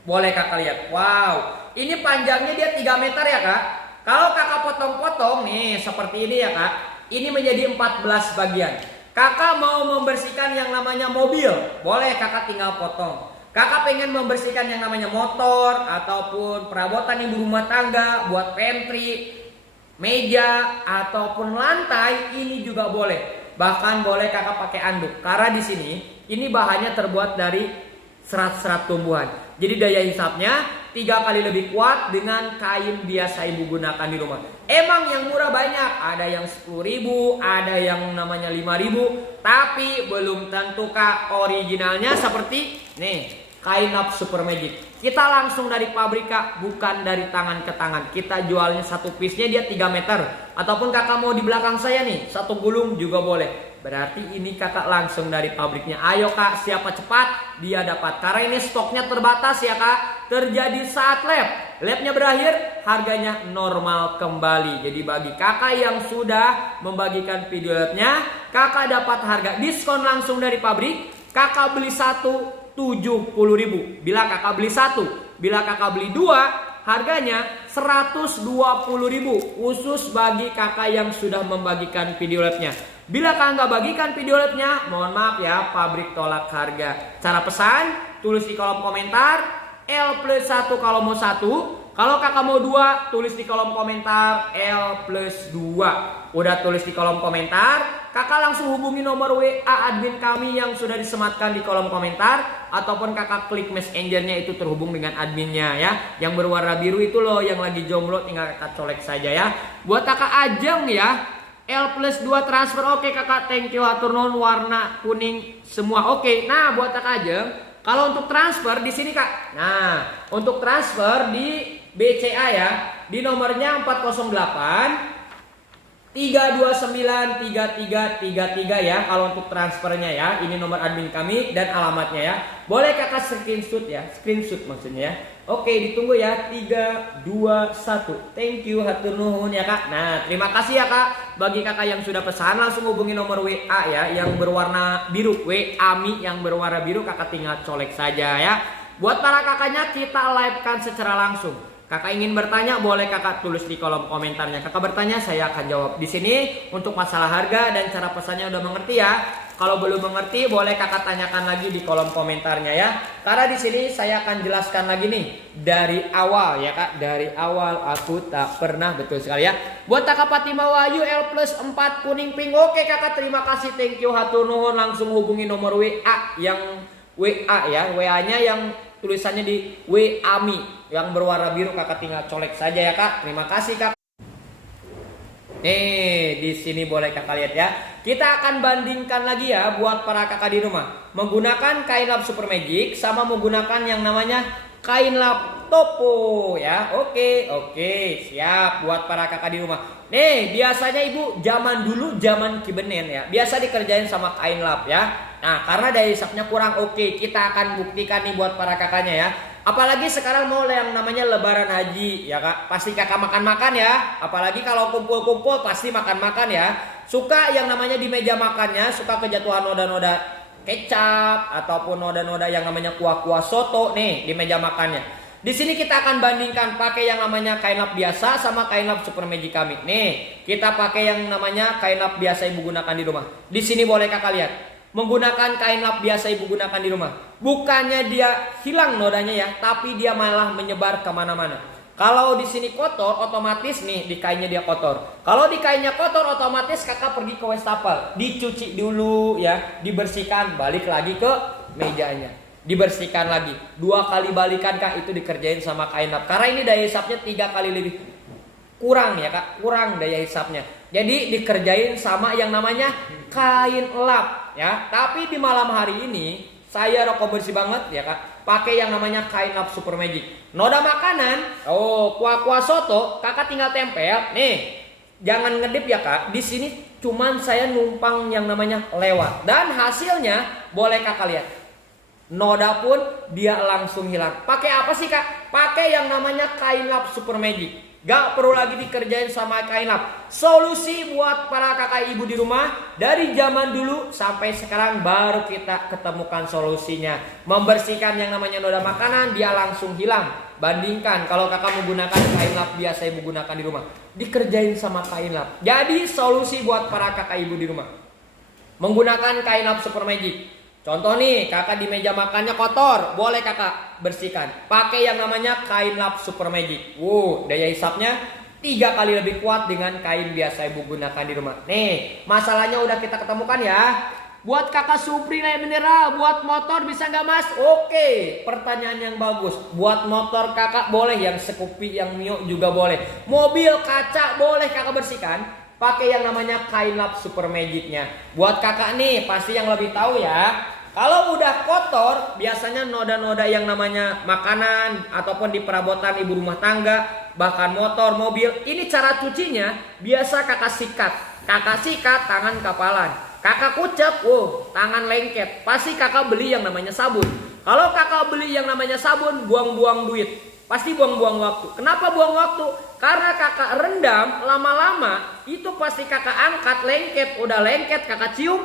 Boleh kakak lihat. Wow, ini panjangnya dia 3 meter ya kak. Kalau kakak potong-potong nih seperti ini ya kak, ini menjadi 14 bagian. Kakak mau membersihkan yang namanya mobil, boleh kakak tinggal potong. Kakak pengen membersihkan yang namanya motor ataupun perabotan ibu rumah tangga, buat pantry, meja ataupun lantai, ini juga boleh. Bahkan boleh kakak pakai anduk. Karena di sini ini bahannya terbuat dari serat-serat tumbuhan. Jadi daya hisapnya 3 kali lebih kuat dengan kain biasa ibu gunakan di rumah. Emang yang murah banyak, ada yang 10.000, ada yang namanya 5.000, tapi belum tentu kak originalnya seperti nih kain lap super magic. Kita langsung dari pabrik kak, bukan dari tangan ke tangan. Kita jualnya satu piece-nya dia 3 meter. Ataupun kakak mau di belakang saya nih, satu gulung juga boleh. Berarti ini kakak langsung dari pabriknya. Ayo kak, siapa cepat dia dapat. Karena ini stoknya terbatas ya kak. Terjadi saat labnya berakhir, harganya normal kembali. Jadi bagi kakak yang sudah membagikan video labnya, kakak dapat harga diskon langsung dari pabrik. Kakak beli satu 70.000. Bila kakak beli satu, bila kakak beli dua, harganya 120.000. Khusus bagi kakak yang sudah membagikan video labnya. Bila kakak nggak bagikan video labnya, mohon maaf ya, pabrik tolak harga. Cara pesan, tulis di kolom komentar L+1 kalau mau satu. Kalau kakak mau dua, tulis di kolom komentar L+2. Udah tulis di kolom komentar, kakak langsung hubungi nomor WA admin kami yang sudah disematkan di kolom komentar. Ataupun kakak klik messengernya, itu terhubung dengan adminnya ya. Yang berwarna biru itu loh, yang lagi jomblo, tinggal kakak colek saja ya. Buat kakak Ajeng ya, L+2 transfer. Oke kakak, thank you, hatur nuhun. Warna kuning semua oke. Nah buat kakak Ajeng, kalau untuk transfer di sini kak, nah untuk transfer di BCA ya, di nomornya 408 329 3333 ya. Kalau untuk transfernya ya, ini nomor admin kami dan alamatnya ya. Boleh kakak screenshot ya, screenshot maksudnya ya. Oke, ditunggu ya. 3, 2, 1. Thank you, hatur nuhun ya kak. Nah terima kasih ya kak. Bagi kakak yang sudah pesan, langsung hubungi nomor WA ya, yang berwarna biru, WA-mi yang berwarna biru. Kakak tinggal colek saja ya. Buat para kakaknya, kita live kan secara langsung. Kakak ingin bertanya, boleh kakak tulis di kolom komentarnya. Kakak bertanya, saya akan jawab. Di sini untuk masalah harga dan cara pesannya udah mengerti ya. Kalau belum mengerti, boleh kakak tanyakan lagi di kolom komentarnya ya. Karena di sini saya akan jelaskan lagi nih dari awal ya kak. Dari awal aku tak pernah, betul sekali ya. Buat kakak Fatima Wahyu L+4 kuning pink. Oke kakak, terima kasih, thank you, hatur nuhun. Langsung hubungi nomor WA yang WA ya, WA-nya yang tulisannya di WA-mi yang berwarna biru. Kakak tinggal colek saja ya kak. Terima kasih kak. Nih di sini boleh kakak lihat ya. Kita akan bandingkan lagi ya buat para kakak di rumah. Menggunakan kain lap super magic sama menggunakan yang namanya kain lap topo ya. Oke, siap buat para kakak di rumah. Nih, biasanya ibu zaman dulu zaman kibenen ya, biasa dikerjain sama kain lap ya. Nah, karena daya hisapnya kurang, oke, kita akan buktikan nih buat para kakaknya ya. Apalagi sekarang mau yang namanya lebaran haji ya kak, pasti kakak makan-makan ya. Apalagi kalau kumpul-kumpul pasti makan-makan ya. Suka yang namanya di meja makannya suka kejatuhan noda-noda kecap ataupun noda-noda yang namanya kuah-kuah soto nih di meja makannya. Di sini kita akan bandingkan pakai yang namanya kain lap biasa sama kain lap super magic kami. Nih, kita pakai yang namanya kain lap biasa ibu gunakan di rumah. Di sini boleh kakak lihat. Menggunakan kain lap biasa ibu gunakan di rumah. Bukannya dia hilang nodanya ya, tapi dia malah menyebar kemana-mana. Kalau di sini kotor, otomatis nih di kainnya dia kotor. Kalau di kainnya kotor, otomatis kakak pergi ke wastafel, dicuci dulu ya, dibersihkan, balik lagi ke mejanya, dibersihkan lagi. 2 kali balikan kak, itu dikerjain sama kain lap. Karena ini daya hisapnya 3 kali lebih kurang ya kak, kurang daya hisapnya. Jadi dikerjain sama yang namanya kain lap ya. Tapi di malam hari ini saya rokok bersih banget ya kak, pakai yang namanya kain lap super magic. Noda makanan, kuah-kuah soto, kakak tinggal tempel. Nih, jangan ngedip ya kak. Di sini cuman saya numpang yang namanya lewat dan hasilnya boleh kakak lihat. Noda pun dia langsung hilang. Pakai apa sih kak? Pakai yang namanya kain lap super magic. Gak perlu lagi dikerjain sama kain lap. Solusi buat para kakak ibu di rumah dari zaman dulu sampai sekarang baru kita ketemukan solusinya. Membersihkan yang namanya noda makanan dia langsung hilang. Bandingkan kalau kakak menggunakan kain lap biasa ibu gunakan di rumah, dikerjain sama kain lap. Jadi solusi buat para kakak ibu di rumah menggunakan kain lap super magic. Contoh nih, kakak di meja makannya kotor, boleh kakak bersihkan. Pakai yang namanya kain lap super magic. Daya hisapnya 3 kali lebih kuat dengan kain biasa ibu gunakan di rumah. Nih, masalahnya udah kita ketemukan ya. Buat kakak Supri lain mineral, buat motor bisa nggak mas? Oke, pertanyaan yang bagus. Buat motor kakak boleh, yang Scoopy, yang Mio juga boleh. Mobil kaca boleh kakak bersihkan. Pakai yang namanya kain lap super magicnya. Buat kakak nih pasti yang lebih tahu ya. Kalau udah kotor, biasanya noda-noda yang namanya makanan ataupun di perabotan ibu rumah tangga, bahkan motor, mobil, ini cara cucinya biasa kakak sikat. Kakak sikat tangan kapalan. Kakak kucep, tangan lengket. Pasti kakak beli yang namanya sabun. Kalau kakak beli yang namanya sabun, buang-buang duit. Pasti buang-buang waktu. Kenapa buang waktu? Karena kakak rendam lama-lama, itu pasti kakak angkat lengket. Udah lengket kakak cium,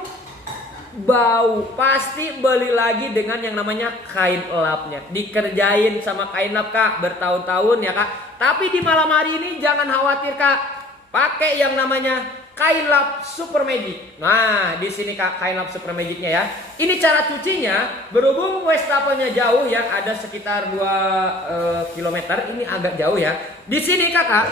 bau. Pasti beli lagi dengan yang namanya kain lapnya. Dikerjain sama kain lap kak, bertahun-tahun ya kak. Tapi di malam hari ini jangan khawatir kak. Pakai yang namanya kain lap super magic. Nah, di sini kak kain lap super magicnya ya. Ini cara cucinya, berhubung wastafelnya jauh ya, ada sekitar 2 km. Ini agak jauh ya. Di sini kakak,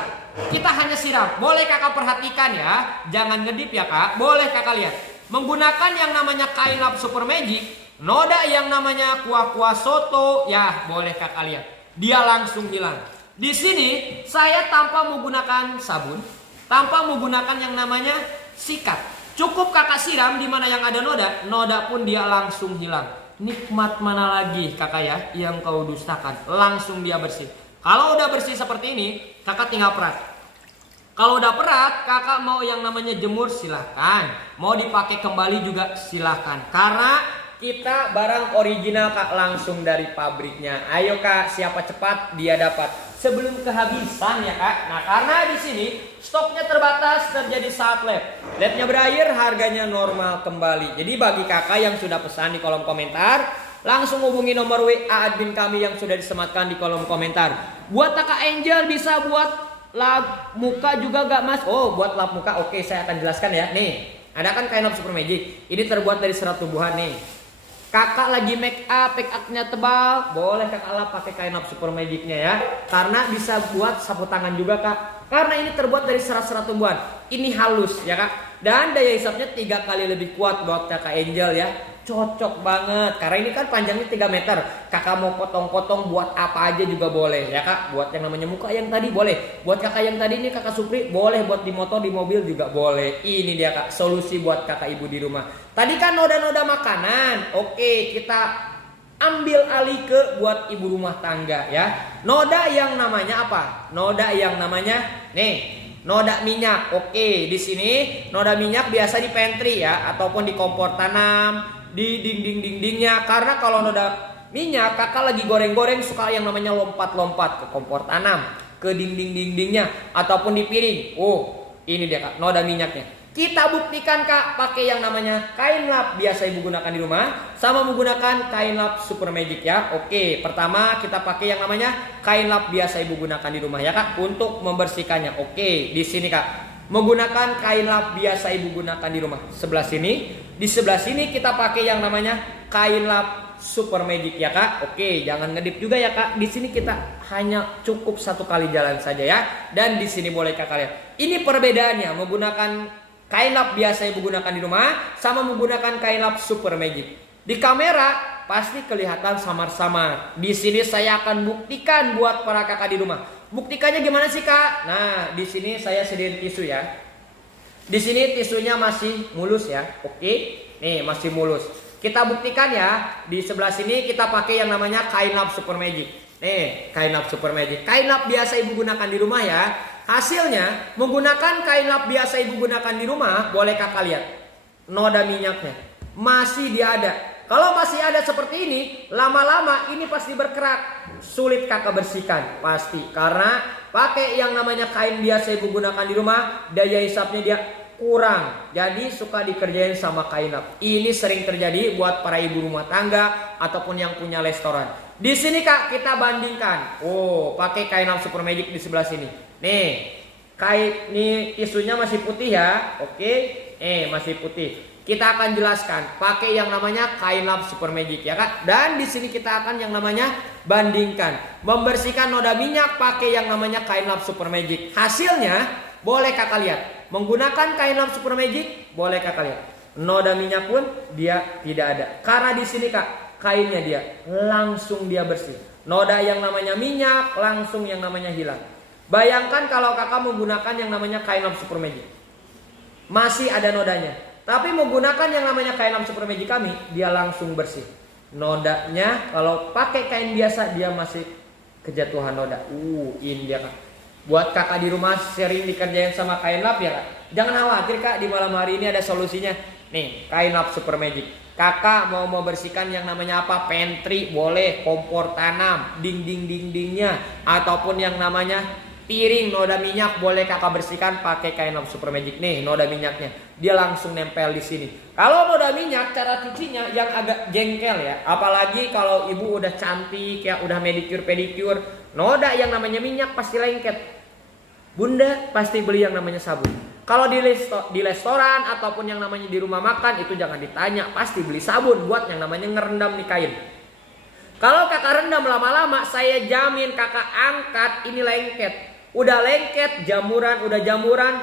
kita hanya siram. Boleh kakak perhatikan ya, jangan ngedip ya kak. Boleh kakak lihat. Menggunakan yang namanya kain lap super magic, noda yang namanya kuah-kuah soto ya, boleh kakak lihat. Dia langsung hilang. Di sini saya tanpa menggunakan sabun, tanpa menggunakan yang namanya sikat. Cukup kakak siram di mana yang ada noda, noda pun dia langsung hilang. Nikmat mana lagi kakak ya yang kau dustakan. Langsung dia bersih. Kalau udah bersih seperti ini, kakak tinggal perat. Kalau udah perat, kakak mau yang namanya jemur silahkan. Mau dipakai kembali juga silahkan. Karena kita barang original kak, langsung dari pabriknya. Ayo kak, siapa cepat dia dapat. Sebelum kehabisan ya kak. Nah karena di sini stoknya terbatas, terjadi saat lab. Labnya berakhir, harganya normal kembali. Jadi bagi kakak yang sudah pesan di kolom komentar, langsung hubungi nomor WA admin kami yang sudah disematkan di kolom komentar. Buat kakak Angel bisa buat lap muka juga gak mas? Buat lap muka oke, saya akan jelaskan ya. Nih, ada kan kain lap super magic. Ini terbuat dari serat tumbuhan nih. Kakak lagi make upnya tebal, boleh kakak lap pakai kain lap super magicnya ya. Karena bisa buat sapu tangan juga kak. Karena ini terbuat dari serat-serat tumbuhan. Ini halus ya kak. Dan daya hisapnya 3 kali lebih kuat buat kakak Angel ya. Cocok banget. Karena ini kan panjangnya 3 meter. Kakak mau potong-potong buat apa aja juga boleh ya kak. Buat yang namanya muka yang tadi boleh. Buat kakak yang tadi ini kakak Supri boleh. Buat di motor, di mobil juga boleh. Ini dia kak, solusi buat kakak ibu di rumah. Tadi kan noda-noda makanan. Oke, kita ambil alih ke buat ibu rumah tangga ya. Noda yang namanya apa? Noda yang namanya noda minyak. Oke, di sini noda minyak biasa di pantry ya, ataupun di kompor tanam, di dinding-dindingnya. Karena kalau noda minyak kakak lagi goreng-goreng suka yang namanya lompat-lompat ke kompor tanam, ke dinding-dindingnya, ataupun di piring. Oh, ini dia kak, noda minyaknya. Kita buktikan kak pakai yang namanya kain lap biasa ibu gunakan di rumah, sama menggunakan kain lap super magic ya. Oke, pertama kita pakai yang namanya kain lap biasa ibu gunakan di rumah ya kak, untuk membersihkannya. Oke, di sini kak menggunakan kain lap biasa ibu gunakan di rumah. Sebelah sini, di sebelah sini kita pakai yang namanya kain lap super magic ya kak. Oke, jangan ngedip juga ya kak. Di sini kita hanya cukup satu kali jalan saja ya. Dan di sini boleh kakak lihat. Ini perbedaannya menggunakan kain lap biasa ibu gunakan di rumah sama menggunakan kain lap super magic. Di kamera pasti kelihatan samar-samar. Di sini saya akan buktikan buat para kakak di rumah. Buktikannya gimana sih kak? Nah, di sini saya sediain tisu ya. Di sini tisunya masih mulus ya. Oke, nih masih mulus. Kita buktikan ya. Di sebelah sini kita pakai yang namanya kain lap super magic. Nih, kain lap super magic. Kain lap biasa ibu gunakan di rumah ya. Hasilnya menggunakan kain lap biasa ibu gunakan di rumah, boleh kakak lihat noda minyaknya masih dia ada. Kalau masih ada seperti ini, lama-lama ini pasti berkerak, sulit kakak bersihkan pasti, karena pakai yang namanya kain biasa ibu gunakan di rumah, daya hisapnya dia kurang, jadi suka dikerjain sama kain lap. Ini sering terjadi buat para ibu rumah tangga ataupun yang punya restoran. Di sini kak kita bandingkan. Oh, pakai kain lap super magic di sebelah sini. Nih, kain nih tisunya masih putih ya. Oke, masih putih. Kita akan jelaskan pakai yang namanya kain lap super magic ya kak. Dan di sini kita akan yang namanya bandingkan, membersihkan noda minyak pakai yang namanya kain lap super magic. Hasilnya boleh kakak lihat. Menggunakan kain lap super magic, boleh kakak lihat. Noda minyak pun dia tidak ada. Karena di sini kak, kainnya dia langsung dia bersih. Noda yang namanya minyak langsung yang namanya hilang. Bayangkan kalau kakak menggunakan yang namanya kain lap super magic, masih ada nodanya. Tapi menggunakan yang namanya kain lap super magic kami, dia langsung bersih. Nodanya kalau pakai kain biasa dia masih kejatuhan noda. Ini dia kak. Buat kakak di rumah sering dikerjain sama kain lap ya kak, jangan khawatir kak, di malam hari ini ada solusinya. Nih, kain lap super magic. Kakak mau membersihkan yang namanya apa? Pantry boleh, kompor tanam, dinding-dindingnya, ataupun yang namanya piring noda minyak boleh kakak bersihkan pakai kain lap super magic. Nih noda minyaknya, dia langsung nempel di sini. Kalau noda minyak cara cucinya yang agak jengkel ya, apalagi kalau ibu udah cantik ya, udah medicure pedicure, noda yang namanya minyak pasti lengket. Bunda pasti beli yang namanya sabun. Kalau di restoran ataupun yang namanya di rumah makan itu jangan ditanya, pasti beli sabun buat yang namanya ngerendam nih kain. Kalau kakak rendam lama-lama, saya jamin kakak angkat ini lengket. Udah lengket, udah jamuran,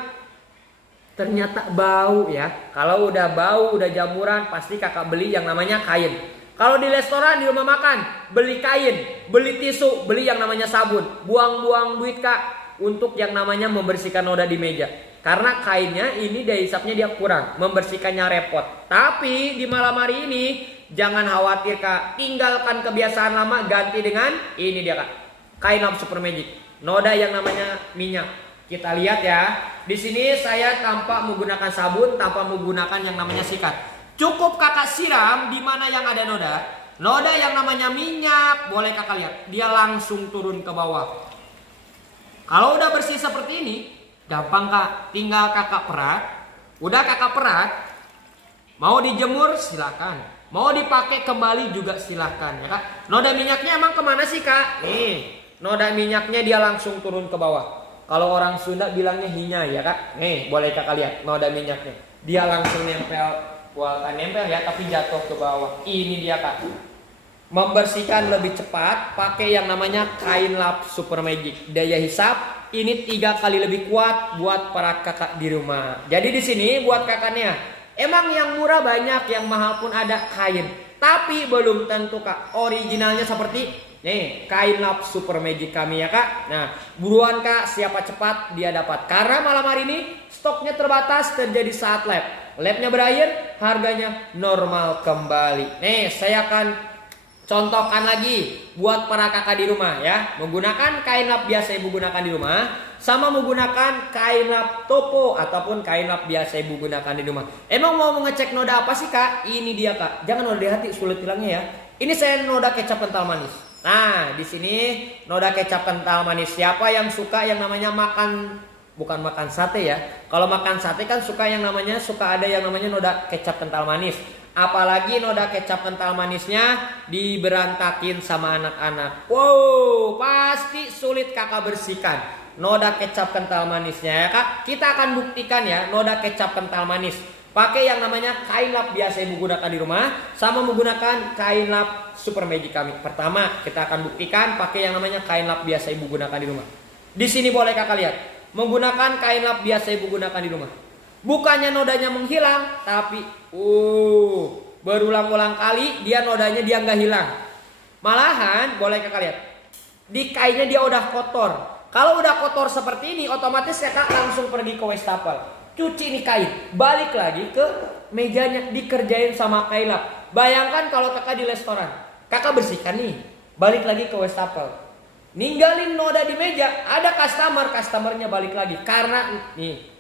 ternyata bau ya. Kalau udah bau, udah jamuran, pasti kakak beli yang namanya kain. Kalau di restoran, di rumah makan, beli kain, beli tisu, beli yang namanya sabun. Buang-buang duit kak untuk yang namanya membersihkan noda di meja. Karena kainnya ini daya hisapnya dia kurang, membersihkannya repot. Tapi di malam hari ini jangan khawatir kak, tinggalkan kebiasaan lama, ganti dengan ini dia kak, kain lap super magic. Noda yang namanya minyak. Kita lihat ya. Di sini saya tanpa menggunakan sabun, tanpa menggunakan yang namanya sikat. Cukup kakak siram di mana yang ada noda. Noda yang namanya minyak, boleh kakak lihat, dia langsung turun ke bawah. Kalau udah bersih seperti ini, gampang kak, tinggal kakak perat. Udah kakak perat, mau dijemur silakan, mau dipakai kembali juga silakan ya kak. Noda minyaknya emang kemana sih kak? Nih, noda minyaknya dia langsung turun ke bawah. Kalau orang Sunda bilangnya hinya ya kak. Nih boleh kakak lihat noda minyaknya, dia langsung nempel, bukan nempel ya, tapi jatuh ke bawah. Ini dia kak. Membersihkan lebih cepat pakai yang namanya kain lap super magic. Daya hisap ini 3 kali lebih kuat buat para kakak di rumah. Jadi di sini buat kakaknya, emang yang murah banyak, yang mahal pun ada kain. Tapi belum tentu kak originalnya seperti nih kain lap super magic kami ya kak. Nah buruan kak, siapa cepat dia dapat. Karena malam hari ini stoknya terbatas, terjadi saat labnya berakhir, harganya normal kembali. Nih saya akan Contohkan lagi buat para kakak di rumah ya. Menggunakan kain lap biasa ibu gunakan di rumah, sama menggunakan kain lap topo ataupun kain lap biasa ibu gunakan di rumah. Emang mau ngecek noda apa sih kak? Ini dia kak. Jangan noda di hati, sulit hilangnya ya. Ini saya noda kecap kental manis. Nah di sini noda kecap kental manis. Siapa yang suka yang namanya makan, bukan makan sate ya. Kalau makan sate kan suka ada yang namanya noda kecap kental manis. Apalagi noda kecap kental manisnya diberantakin sama anak-anak. Wow, pasti sulit kakak bersihkan noda kecap kental manisnya ya kak. Kita akan buktikan ya noda kecap kental manis. Pakai yang namanya kain lap biasa ibu gunakan di rumah, sama menggunakan kain lap Super Magic kami. Pertama kita akan buktikan pakai yang namanya kain lap biasa ibu gunakan di rumah. Di sini boleh kakak lihat, menggunakan kain lap biasa ibu gunakan di rumah. Bukannya nodanya menghilang, tapi berulang-ulang kali nodanya dia nggak hilang. Malahan boleh kakak lihat, di kainnya dia udah kotor. Kalau udah kotor seperti ini, otomatis kakak langsung pergi ke wastafel, cuci ini kain, balik lagi ke mejanya, dikerjain sama kain lap. Bayangkan kalau kakak di restoran, kakak bersihkan nih, balik lagi ke wastafel, ninggalin noda di meja, ada customernya balik lagi karena nih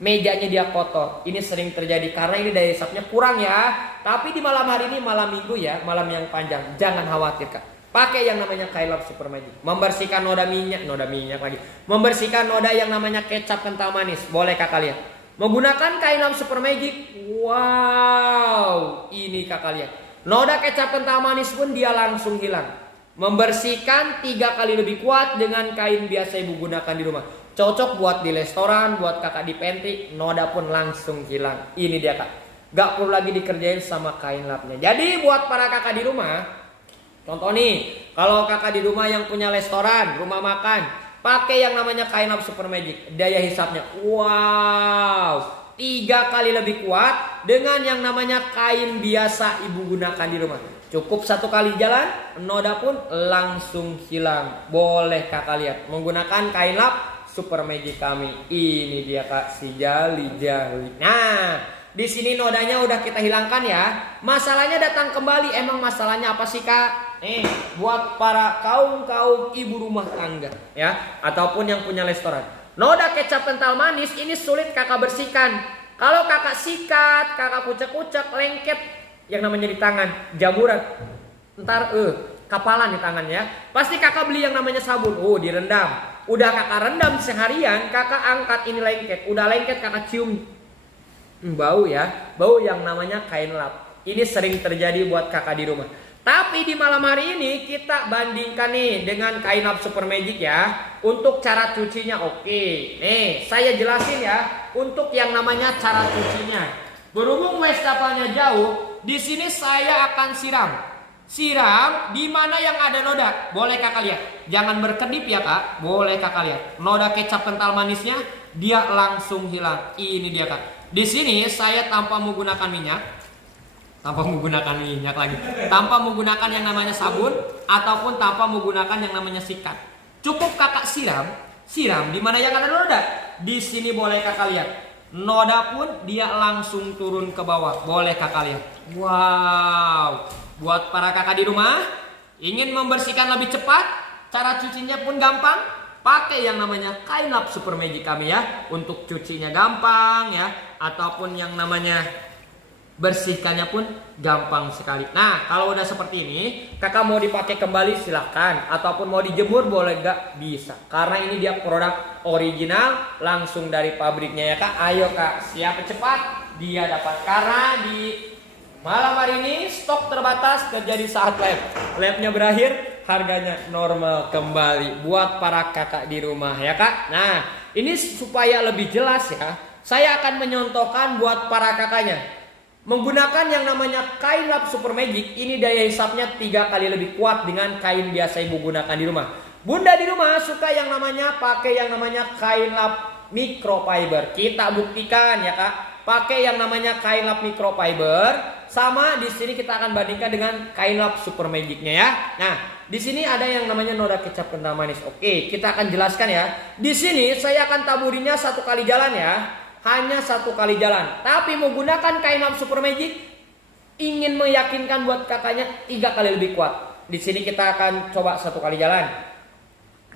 mejanya dia kotor. Ini sering terjadi karena ini daya hisapnya kurang ya. Tapi di malam hari ini, malam minggu ya, malam yang panjang, jangan khawatir kak. Pakai yang namanya kain lap Super Magic. Membersihkan noda minyak lagi. Membersihkan noda yang namanya kecap kental manis. Boleh kakak lihat. Menggunakan kain lap Super Magic. Wow, ini kakak lihat. Noda kecap kental manis pun dia langsung hilang. Membersihkan 3 kali lebih kuat dengan kain biasa ibu gunakan di rumah. Cocok buat di restoran, buat kakak di pantry, noda pun langsung hilang. Ini dia kak, gak perlu lagi dikerjain sama kain lapnya. Jadi buat para kakak di rumah, contoh nih, kalau kakak di rumah yang punya restoran, rumah makan, pakai yang namanya kain lap Super Magic. Daya hisapnya, wow, 3 kali lebih kuat dengan yang namanya kain biasa ibu gunakan di rumah. Cukup 1 kali jalan, noda pun langsung hilang. Boleh kakak lihat, menggunakan kain lap Super Magic kami. Ini dia kak, si jali-jali. Nah, di sini nodanya udah kita hilangkan ya. Masalahnya datang kembali. Emang masalahnya apa sih kak? Buat para kaum ibu rumah tangga ya, ataupun yang punya restoran. Noda kecap kental manis ini sulit kakak bersihkan. Kalau kakak sikat, kakak kucek-kucek, lengket yang namanya di tangan, jamuran, ntar kapalan di tangan ya. Pasti kakak beli yang namanya sabun, direndam. Udah kakak rendam seharian, kakak angkat ini lengket. Udah lengket kakak cium, bau ya, bau yang namanya kain lap. Ini sering terjadi buat kakak di rumah. Tapi di malam hari ini kita bandingkan nih dengan kain lap Super Magic ya. Untuk cara cucinya oke. Nih saya jelasin ya untuk yang namanya cara cucinya. Berhubung wastafelnya jauh, di sini saya akan siram di mana yang ada noda. Boleh kakak lihat, jangan berkedip ya kak. Boleh kakak lihat, noda kecap kental manisnya dia langsung hilang. Ini dia kak. Di sini saya tanpa menggunakan minyak, tanpa menggunakan yang namanya sabun ataupun tanpa menggunakan yang namanya sikat. Cukup kakak siram di mana yang ada noda. Di sini boleh kakak lihat, noda pun dia langsung turun ke bawah. Boleh kakak lihat. Wow. Buat para kakak di rumah ingin membersihkan lebih cepat, cara cucinya pun gampang, pakai yang namanya kain lap Super Magic kami ya. Untuk cucinya gampang ya, ataupun yang namanya bersihkannya pun gampang sekali. Nah kalau udah seperti ini, kakak mau dipakai kembali silahkan, ataupun mau dijemur boleh gak? Bisa, karena ini dia produk original langsung dari pabriknya ya kak. Ayo kak, siap cepat dia dapat, karena di malam hari ini stok terbatas terjadi saat labnya berakhir, harganya normal kembali buat para kakak di rumah ya kak. Nah ini supaya lebih jelas ya, saya akan menyontohkan buat para kakaknya menggunakan yang namanya kain lap Super Magic. Ini daya hisapnya 3 kali lebih kuat dengan kain biasa ibu gunakan di rumah. Bunda di rumah suka yang namanya pakai yang namanya kain lap microfiber. Kita buktikan ya kak, pakai yang namanya kain lap microfiber. Sama di sini kita akan bandingkan dengan kain lap Super Magic-nya ya. Nah, di sini ada yang namanya noda kecap kental manis. Oke, kita akan jelaskan ya. Di sini saya akan taburinya 1 kali jalan ya. Hanya 1 kali jalan. Tapi menggunakan kain lap Super Magic ingin meyakinkan buat kakaknya 3 kali lebih kuat. Di sini kita akan coba 1 kali jalan,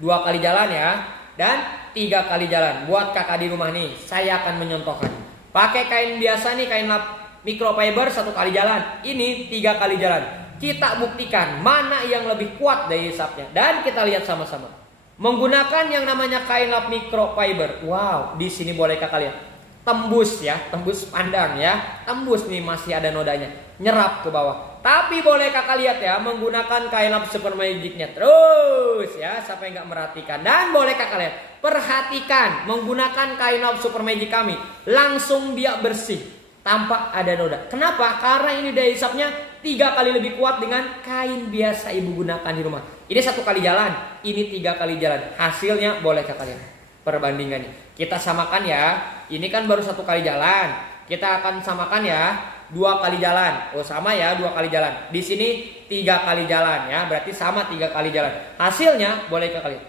2 kali jalan ya, dan 3 kali jalan. Buat kakak di rumah nih, saya akan menyontohkan. Pakai kain biasa nih, kain lap microfiber 1 kali jalan. Ini 3 kali jalan. Kita buktikan mana yang lebih kuat daya hisapnya. Dan kita lihat sama-sama. Menggunakan yang namanya kain lap microfiber. Wow, di sini boleh kakak lihat. Tembus ya, tembus pandang ya. Tembus nih, masih ada nodanya. Nyerap ke bawah. Tapi boleh kakak lihat ya, menggunakan kain lap super magicnya terus ya, sampai nggak merhatikan. Dan boleh kakak lihat, perhatikan menggunakan kain lap super magic kami, langsung dia bersih tanpa ada noda. Kenapa? Karena ini daya hisapnya 3 kali lebih kuat dengan kain biasa ibu gunakan di rumah. Ini 1 kali jalan, ini 3 kali jalan. Hasilnya boleh kakak lihat perbandingannya. Kita samakan ya. Ini kan baru 1 kali jalan. Kita akan samakan ya, 2 kali jalan. Oh sama ya, 2 kali jalan. Di sini 3 kali jalan ya, berarti sama 3 kali jalan. Hasilnya boleh kakak lihat.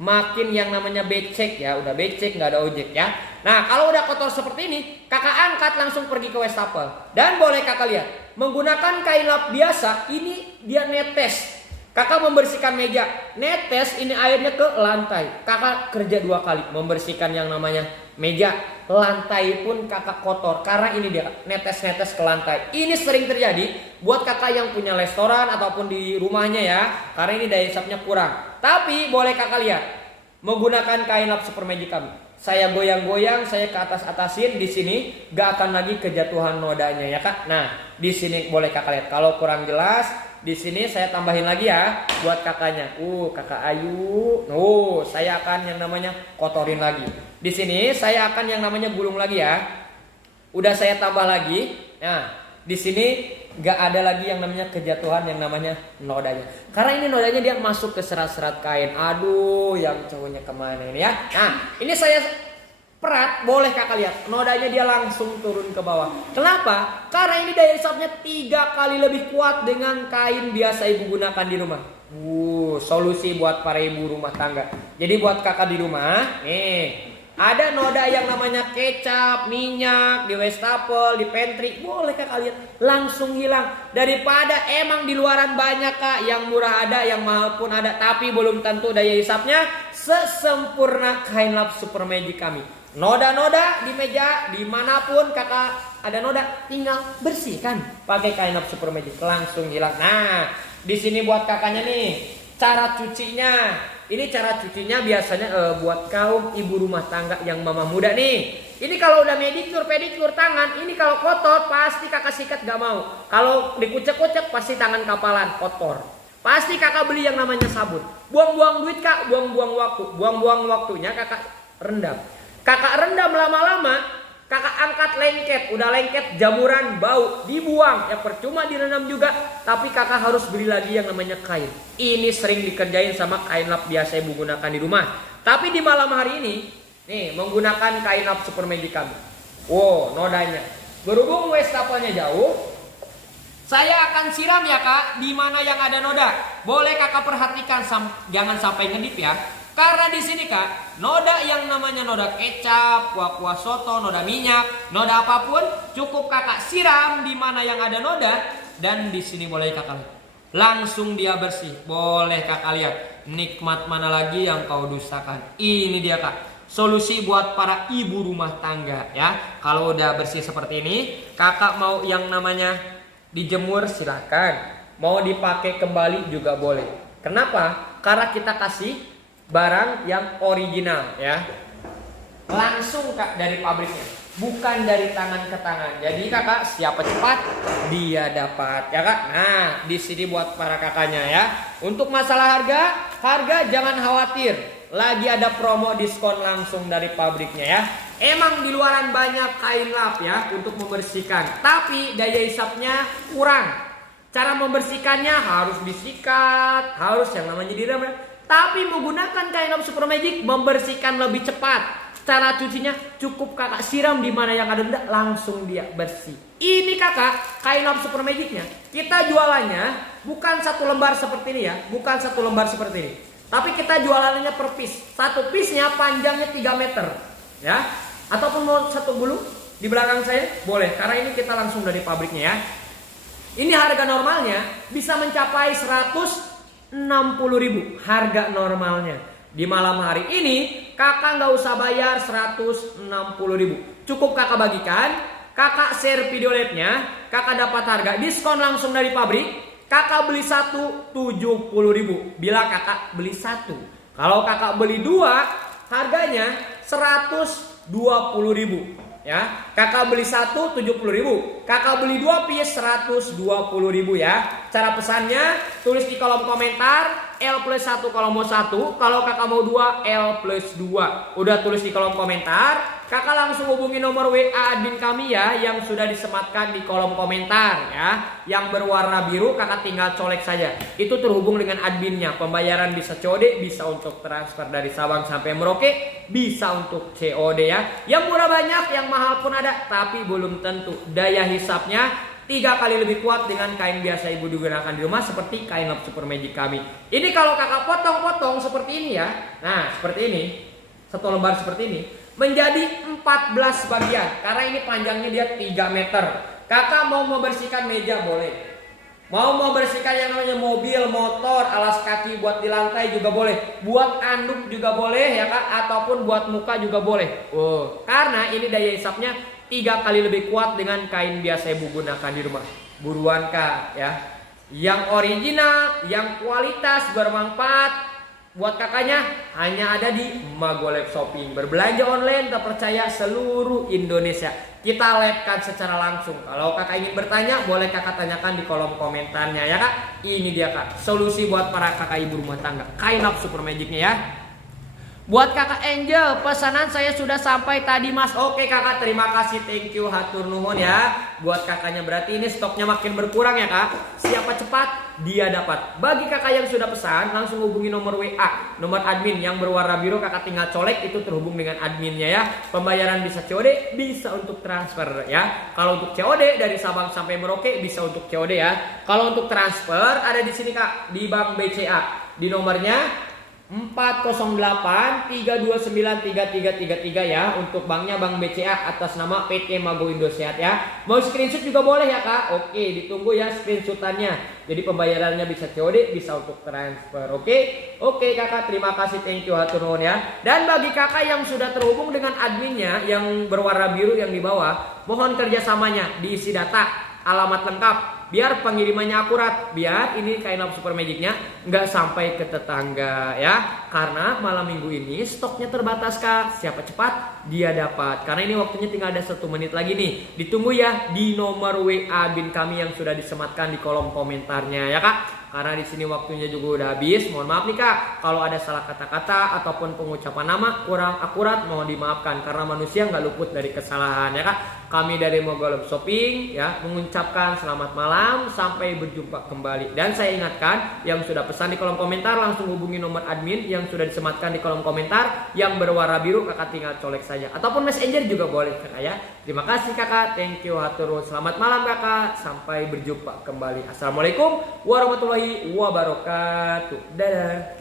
Makin yang namanya becek ya, udah becek nggak ada ojek ya. Nah kalau udah kotor seperti ini, kakak angkat langsung pergi ke wastafel. Dan boleh kakak lihat, menggunakan kain lap biasa, ini dia netes. Kakak membersihkan meja, netes ini airnya ke lantai. Kakak kerja 2 kali, membersihkan yang namanya meja, lantai pun kakak kotor. Karena ini dia netes-netes ke lantai. Ini sering terjadi buat kakak yang punya restoran ataupun di rumahnya ya. Karena ini daya hisapnya kurang. Tapi boleh kakak lihat, menggunakan kain lap super magic kami. Saya goyang-goyang, saya ke atas-atasin di sini, gak akan lagi kejatuhan nodanya ya kak. Nah di sini boleh kakak lihat. Kalau kurang jelas, di sini saya tambahin lagi ya buat kakaknya. Kakak Ayu. Saya akan yang namanya kotorin lagi. Di sini saya akan yang namanya gulung lagi ya. Udah saya tambah lagi. Nah, di sini nggak ada lagi yang namanya kejatuhan yang namanya nodanya. Karena ini nodanya dia masuk ke serat-serat kain. Aduh, yang cowoknya kemana ini ya? Nah, ini saya perat, boleh kakak lihat. Nodanya dia langsung turun ke bawah. Kenapa? Karena ini daya hisapnya 3 kali lebih kuat dengan kain biasa ibu gunakan di rumah. Solusi buat para ibu rumah tangga. Jadi buat kakak di rumah, nih. Ada noda yang namanya kecap, minyak, di wastafel, di pantry. Boleh kakak lihat, langsung hilang. Daripada emang di luaran banyak kak, yang murah ada, yang mahal pun ada. Tapi belum tentu daya hisapnya sesempurna kain lap super magic kami. Noda-noda di meja, dimanapun kakak ada noda, tinggal bersihkan pakai kain lap super magic, langsung hilang. Nah, di sini buat kakaknya nih, cara cucinya. Ini cara cucinya biasanya buat kaum ibu rumah tangga yang mama muda nih. Ini kalau udah pedicure tangan, ini kalau kotor pasti kakak sikat gak mau. Kalau dikucek-kucek pasti tangan kapalan kotor. Pasti kakak beli yang namanya sabun. Buang-buang duit kak, buang-buang waktu. Buang-buang waktunya kakak rendam. Kakak rendam lama-lama, kakak angkat lengket. Udah lengket, jamuran, bau, dibuang. Ya percuma direndam juga. Tapi kakak harus beli lagi yang namanya kain. Ini sering dikerjain sama kain lap biasa ibu gunakan di rumah. Tapi di malam hari ini, nih menggunakan kain lap super magic kami. Nodanya. Berhubung wastafelnya jauh, saya akan siram ya kak, di mana yang ada noda. Boleh kakak perhatikan, jangan sampai ngedip ya. Karena di sini kak, noda yang namanya noda kecap, kuah-kuah soto, noda minyak, noda apapun, cukup kakak siram di mana yang ada noda. Dan di sini boleh kakak lihat, langsung dia bersih. Boleh kakak lihat, nikmat mana lagi yang kau dustakan. Ini dia kak, solusi buat para ibu rumah tangga ya. Kalau udah bersih seperti ini, kakak mau yang namanya dijemur silakan, mau dipakai kembali juga boleh. Kenapa? Karena kita kasih barang yang original ya, langsung kak dari pabriknya, bukan dari tangan ke tangan. Jadi kakak siapa cepat dia dapat ya kak. Nah di sini buat para kakaknya ya, untuk masalah harga jangan khawatir, lagi ada promo diskon langsung dari pabriknya ya. Emang di luaran banyak kain lap ya untuk membersihkan, tapi daya hisapnya kurang. Cara membersihkannya harus disikat, harus yang namanya direm. Tapi menggunakan kain lap super magic membersihkan lebih cepat. Cara cucinya cukup kakak siram di mana yang ada noda, langsung dia bersih. Ini kakak kain lap super magicnya. Kita jualannya bukan 1 lembar seperti ini ya, bukan 1 lembar seperti ini. Tapi kita jualannya per piece. 1 piece-nya panjangnya 3 meter ya. Ataupun mau 1 gulung di belakang saya boleh, karena ini kita langsung dari pabriknya ya. Ini harga normalnya bisa mencapai 160.000 harga normalnya. Di malam hari ini kakak nggak usah bayar 160.000. Cukup kakak bagikan, kakak share video live-nya, kakak dapat harga diskon langsung dari pabrik. Kakak beli satu 70.000 bila kakak beli satu. Kalau kakak beli dua harganya 120.000. Ya, kakak beli satu 70.000, kakak beli dua piece 120.000 ya. Cara pesannya tulis di kolom komentar L plus 1 kalau mau 1, kalau kakak mau 2 L plus 2. Udah tulis di kolom komentar, kakak langsung hubungi nomor WA admin kami ya yang sudah disematkan di kolom komentar ya. Yang berwarna biru kakak tinggal colek saja. Itu terhubung dengan adminnya. Pembayaran bisa COD, bisa untuk transfer dari Sabang sampai Merauke, bisa untuk COD ya. Yang murah banyak, yang mahal pun ada, tapi belum tentu. Daya hisapnya 3 kali lebih kuat dengan kain biasa ibu digunakan di rumah seperti kain Love Super Magic kami. Ini kalau kakak potong-potong seperti ini ya. Nah, seperti ini. Satu lembar seperti ini menjadi 14 bagian karena ini panjangnya dia 3 meter. Kakak mau membersihkan meja boleh. Mau membersihkan yang namanya mobil, motor, alas kaki buat di lantai juga boleh. Buat anduk juga boleh ya Kak, ataupun buat muka juga boleh. Karena ini daya hisapnya 3 kali lebih kuat dengan kain biasa ibu gunakan di rumah. Buruan Kak ya. Yang original, yang kualitas, bermanfaat buat kakaknya hanya ada di Magolab Shopping. Berbelanja online terpercaya seluruh Indonesia. Kita live-kan secara langsung. Kalau kakak ingin bertanya, boleh kakak tanyakan di kolom komentarnya ya Kak. Ini dia Kak, solusi buat para kakak ibu rumah tangga. Kain Love Super Magic-nya ya. Buat kakak Angel, pesanan saya sudah sampai tadi mas. Oke kakak, terima kasih, thank you, hatur nuhun ya. Buat kakaknya berarti ini stoknya makin berkurang ya kak. Siapa cepat, dia dapat. Bagi kakak yang sudah pesan, langsung hubungi nomor WA, nomor admin yang berwarna biru. Kakak tinggal colek, itu terhubung dengan adminnya ya. Pembayaran bisa COD, bisa untuk transfer ya. Kalau untuk COD dari Sabang sampai Merauke bisa untuk COD ya. Kalau untuk transfer ada di sini kak, di Bank BCA. Di nomornya 408-329-3333 ya. Untuk banknya Bank BCA atas nama PT Mago Indosiat ya. Mau screenshot juga boleh ya kak. Oke, ditunggu ya screenshotannya. Jadi pembayarannya bisa COD, bisa untuk transfer. Oke kakak, terima kasih, thank you, hatur nuhun ya. Dan bagi kakak yang sudah terhubung dengan adminnya yang berwarna biru yang di bawah, mohon kerjasamanya diisi data, alamat lengkap, biar pengirimannya akurat, biar ini kain Love Super Magic-nya nggak sampai ke tetangga ya. Karena malam minggu ini stoknya terbatas kak. Siapa cepat dia dapat. Karena ini waktunya tinggal ada 1 menit lagi nih. Ditunggu ya di nomor WA admin kami yang sudah disematkan di kolom komentarnya ya kak. Karena di sini waktunya juga udah habis. Mohon maaf nih kak, kalau ada salah kata-kata ataupun pengucapan nama kurang akurat mohon dimaafkan. Karena manusia nggak luput dari kesalahan ya kak. Kami dari Magolab Shopping ya mengucapkan selamat malam, sampai berjumpa kembali. Dan saya ingatkan yang sudah pesan di kolom komentar langsung hubungi nomor admin yang sudah disematkan di kolom komentar yang berwarna biru. Kakak tinggal colek saja ataupun messenger juga boleh kakak ya. Terima kasih kakak, thank you, hatur nuhun. Selamat malam kakak, sampai berjumpa kembali. Assalamualaikum warahmatullahi wabarakatuh. Dadah.